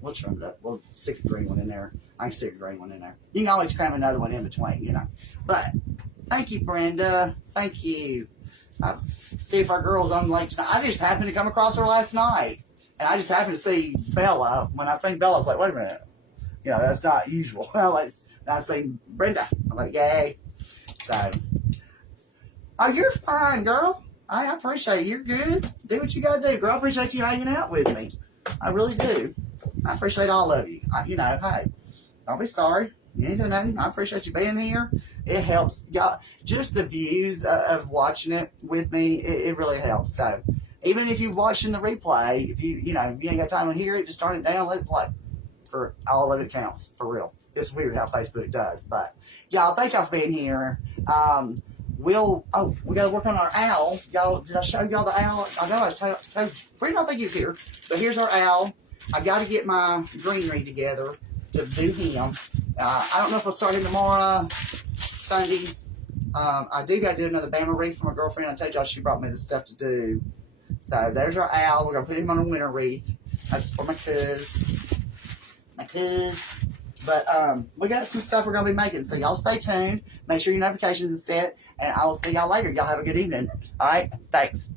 we'll trim it up. We'll stick a green one in there. I can stick a green one in there. You can always cram another one in between, But thank you, Brenda. Thank you. See if our girl's on late tonight. I just happened to come across her last night. And I just happened to see Bella. When I seen Bella, I was like, wait a minute. That's not usual. I seen Brenda. I'm like, yay. So, you're fine, girl. I appreciate it. You're good. Do what you got to do, girl. I appreciate you hanging out with me. I really do. I appreciate all of you. Hey, don't be sorry. You ain't doing nothing. I appreciate you being here. It helps. Y'all, just the views of watching it with me, it really helps. So, Even if you're watching the replay, if you ain't got time to hear it, just turn it down, let it play. For all of it counts, for real. It's weird how Facebook does, but y'all, thank y'all for being here. We gotta work on our owl. Y'all, did I show y'all the owl? I know I told Bree don't think he's here, but here's our owl. I gotta get my greenery together to do him. I don't know if we'll start him tomorrow, Sunday. I do gotta do another Bama wreath for my girlfriend. I told y'all she brought me the stuff to do. So there's our owl. We're gonna put him on a winter wreath. That's for my cuz. But we got some stuff we're gonna be making, so y'all stay tuned. Make sure your notifications are set, and I will see y'all later. Y'all have a good evening. All right, thanks.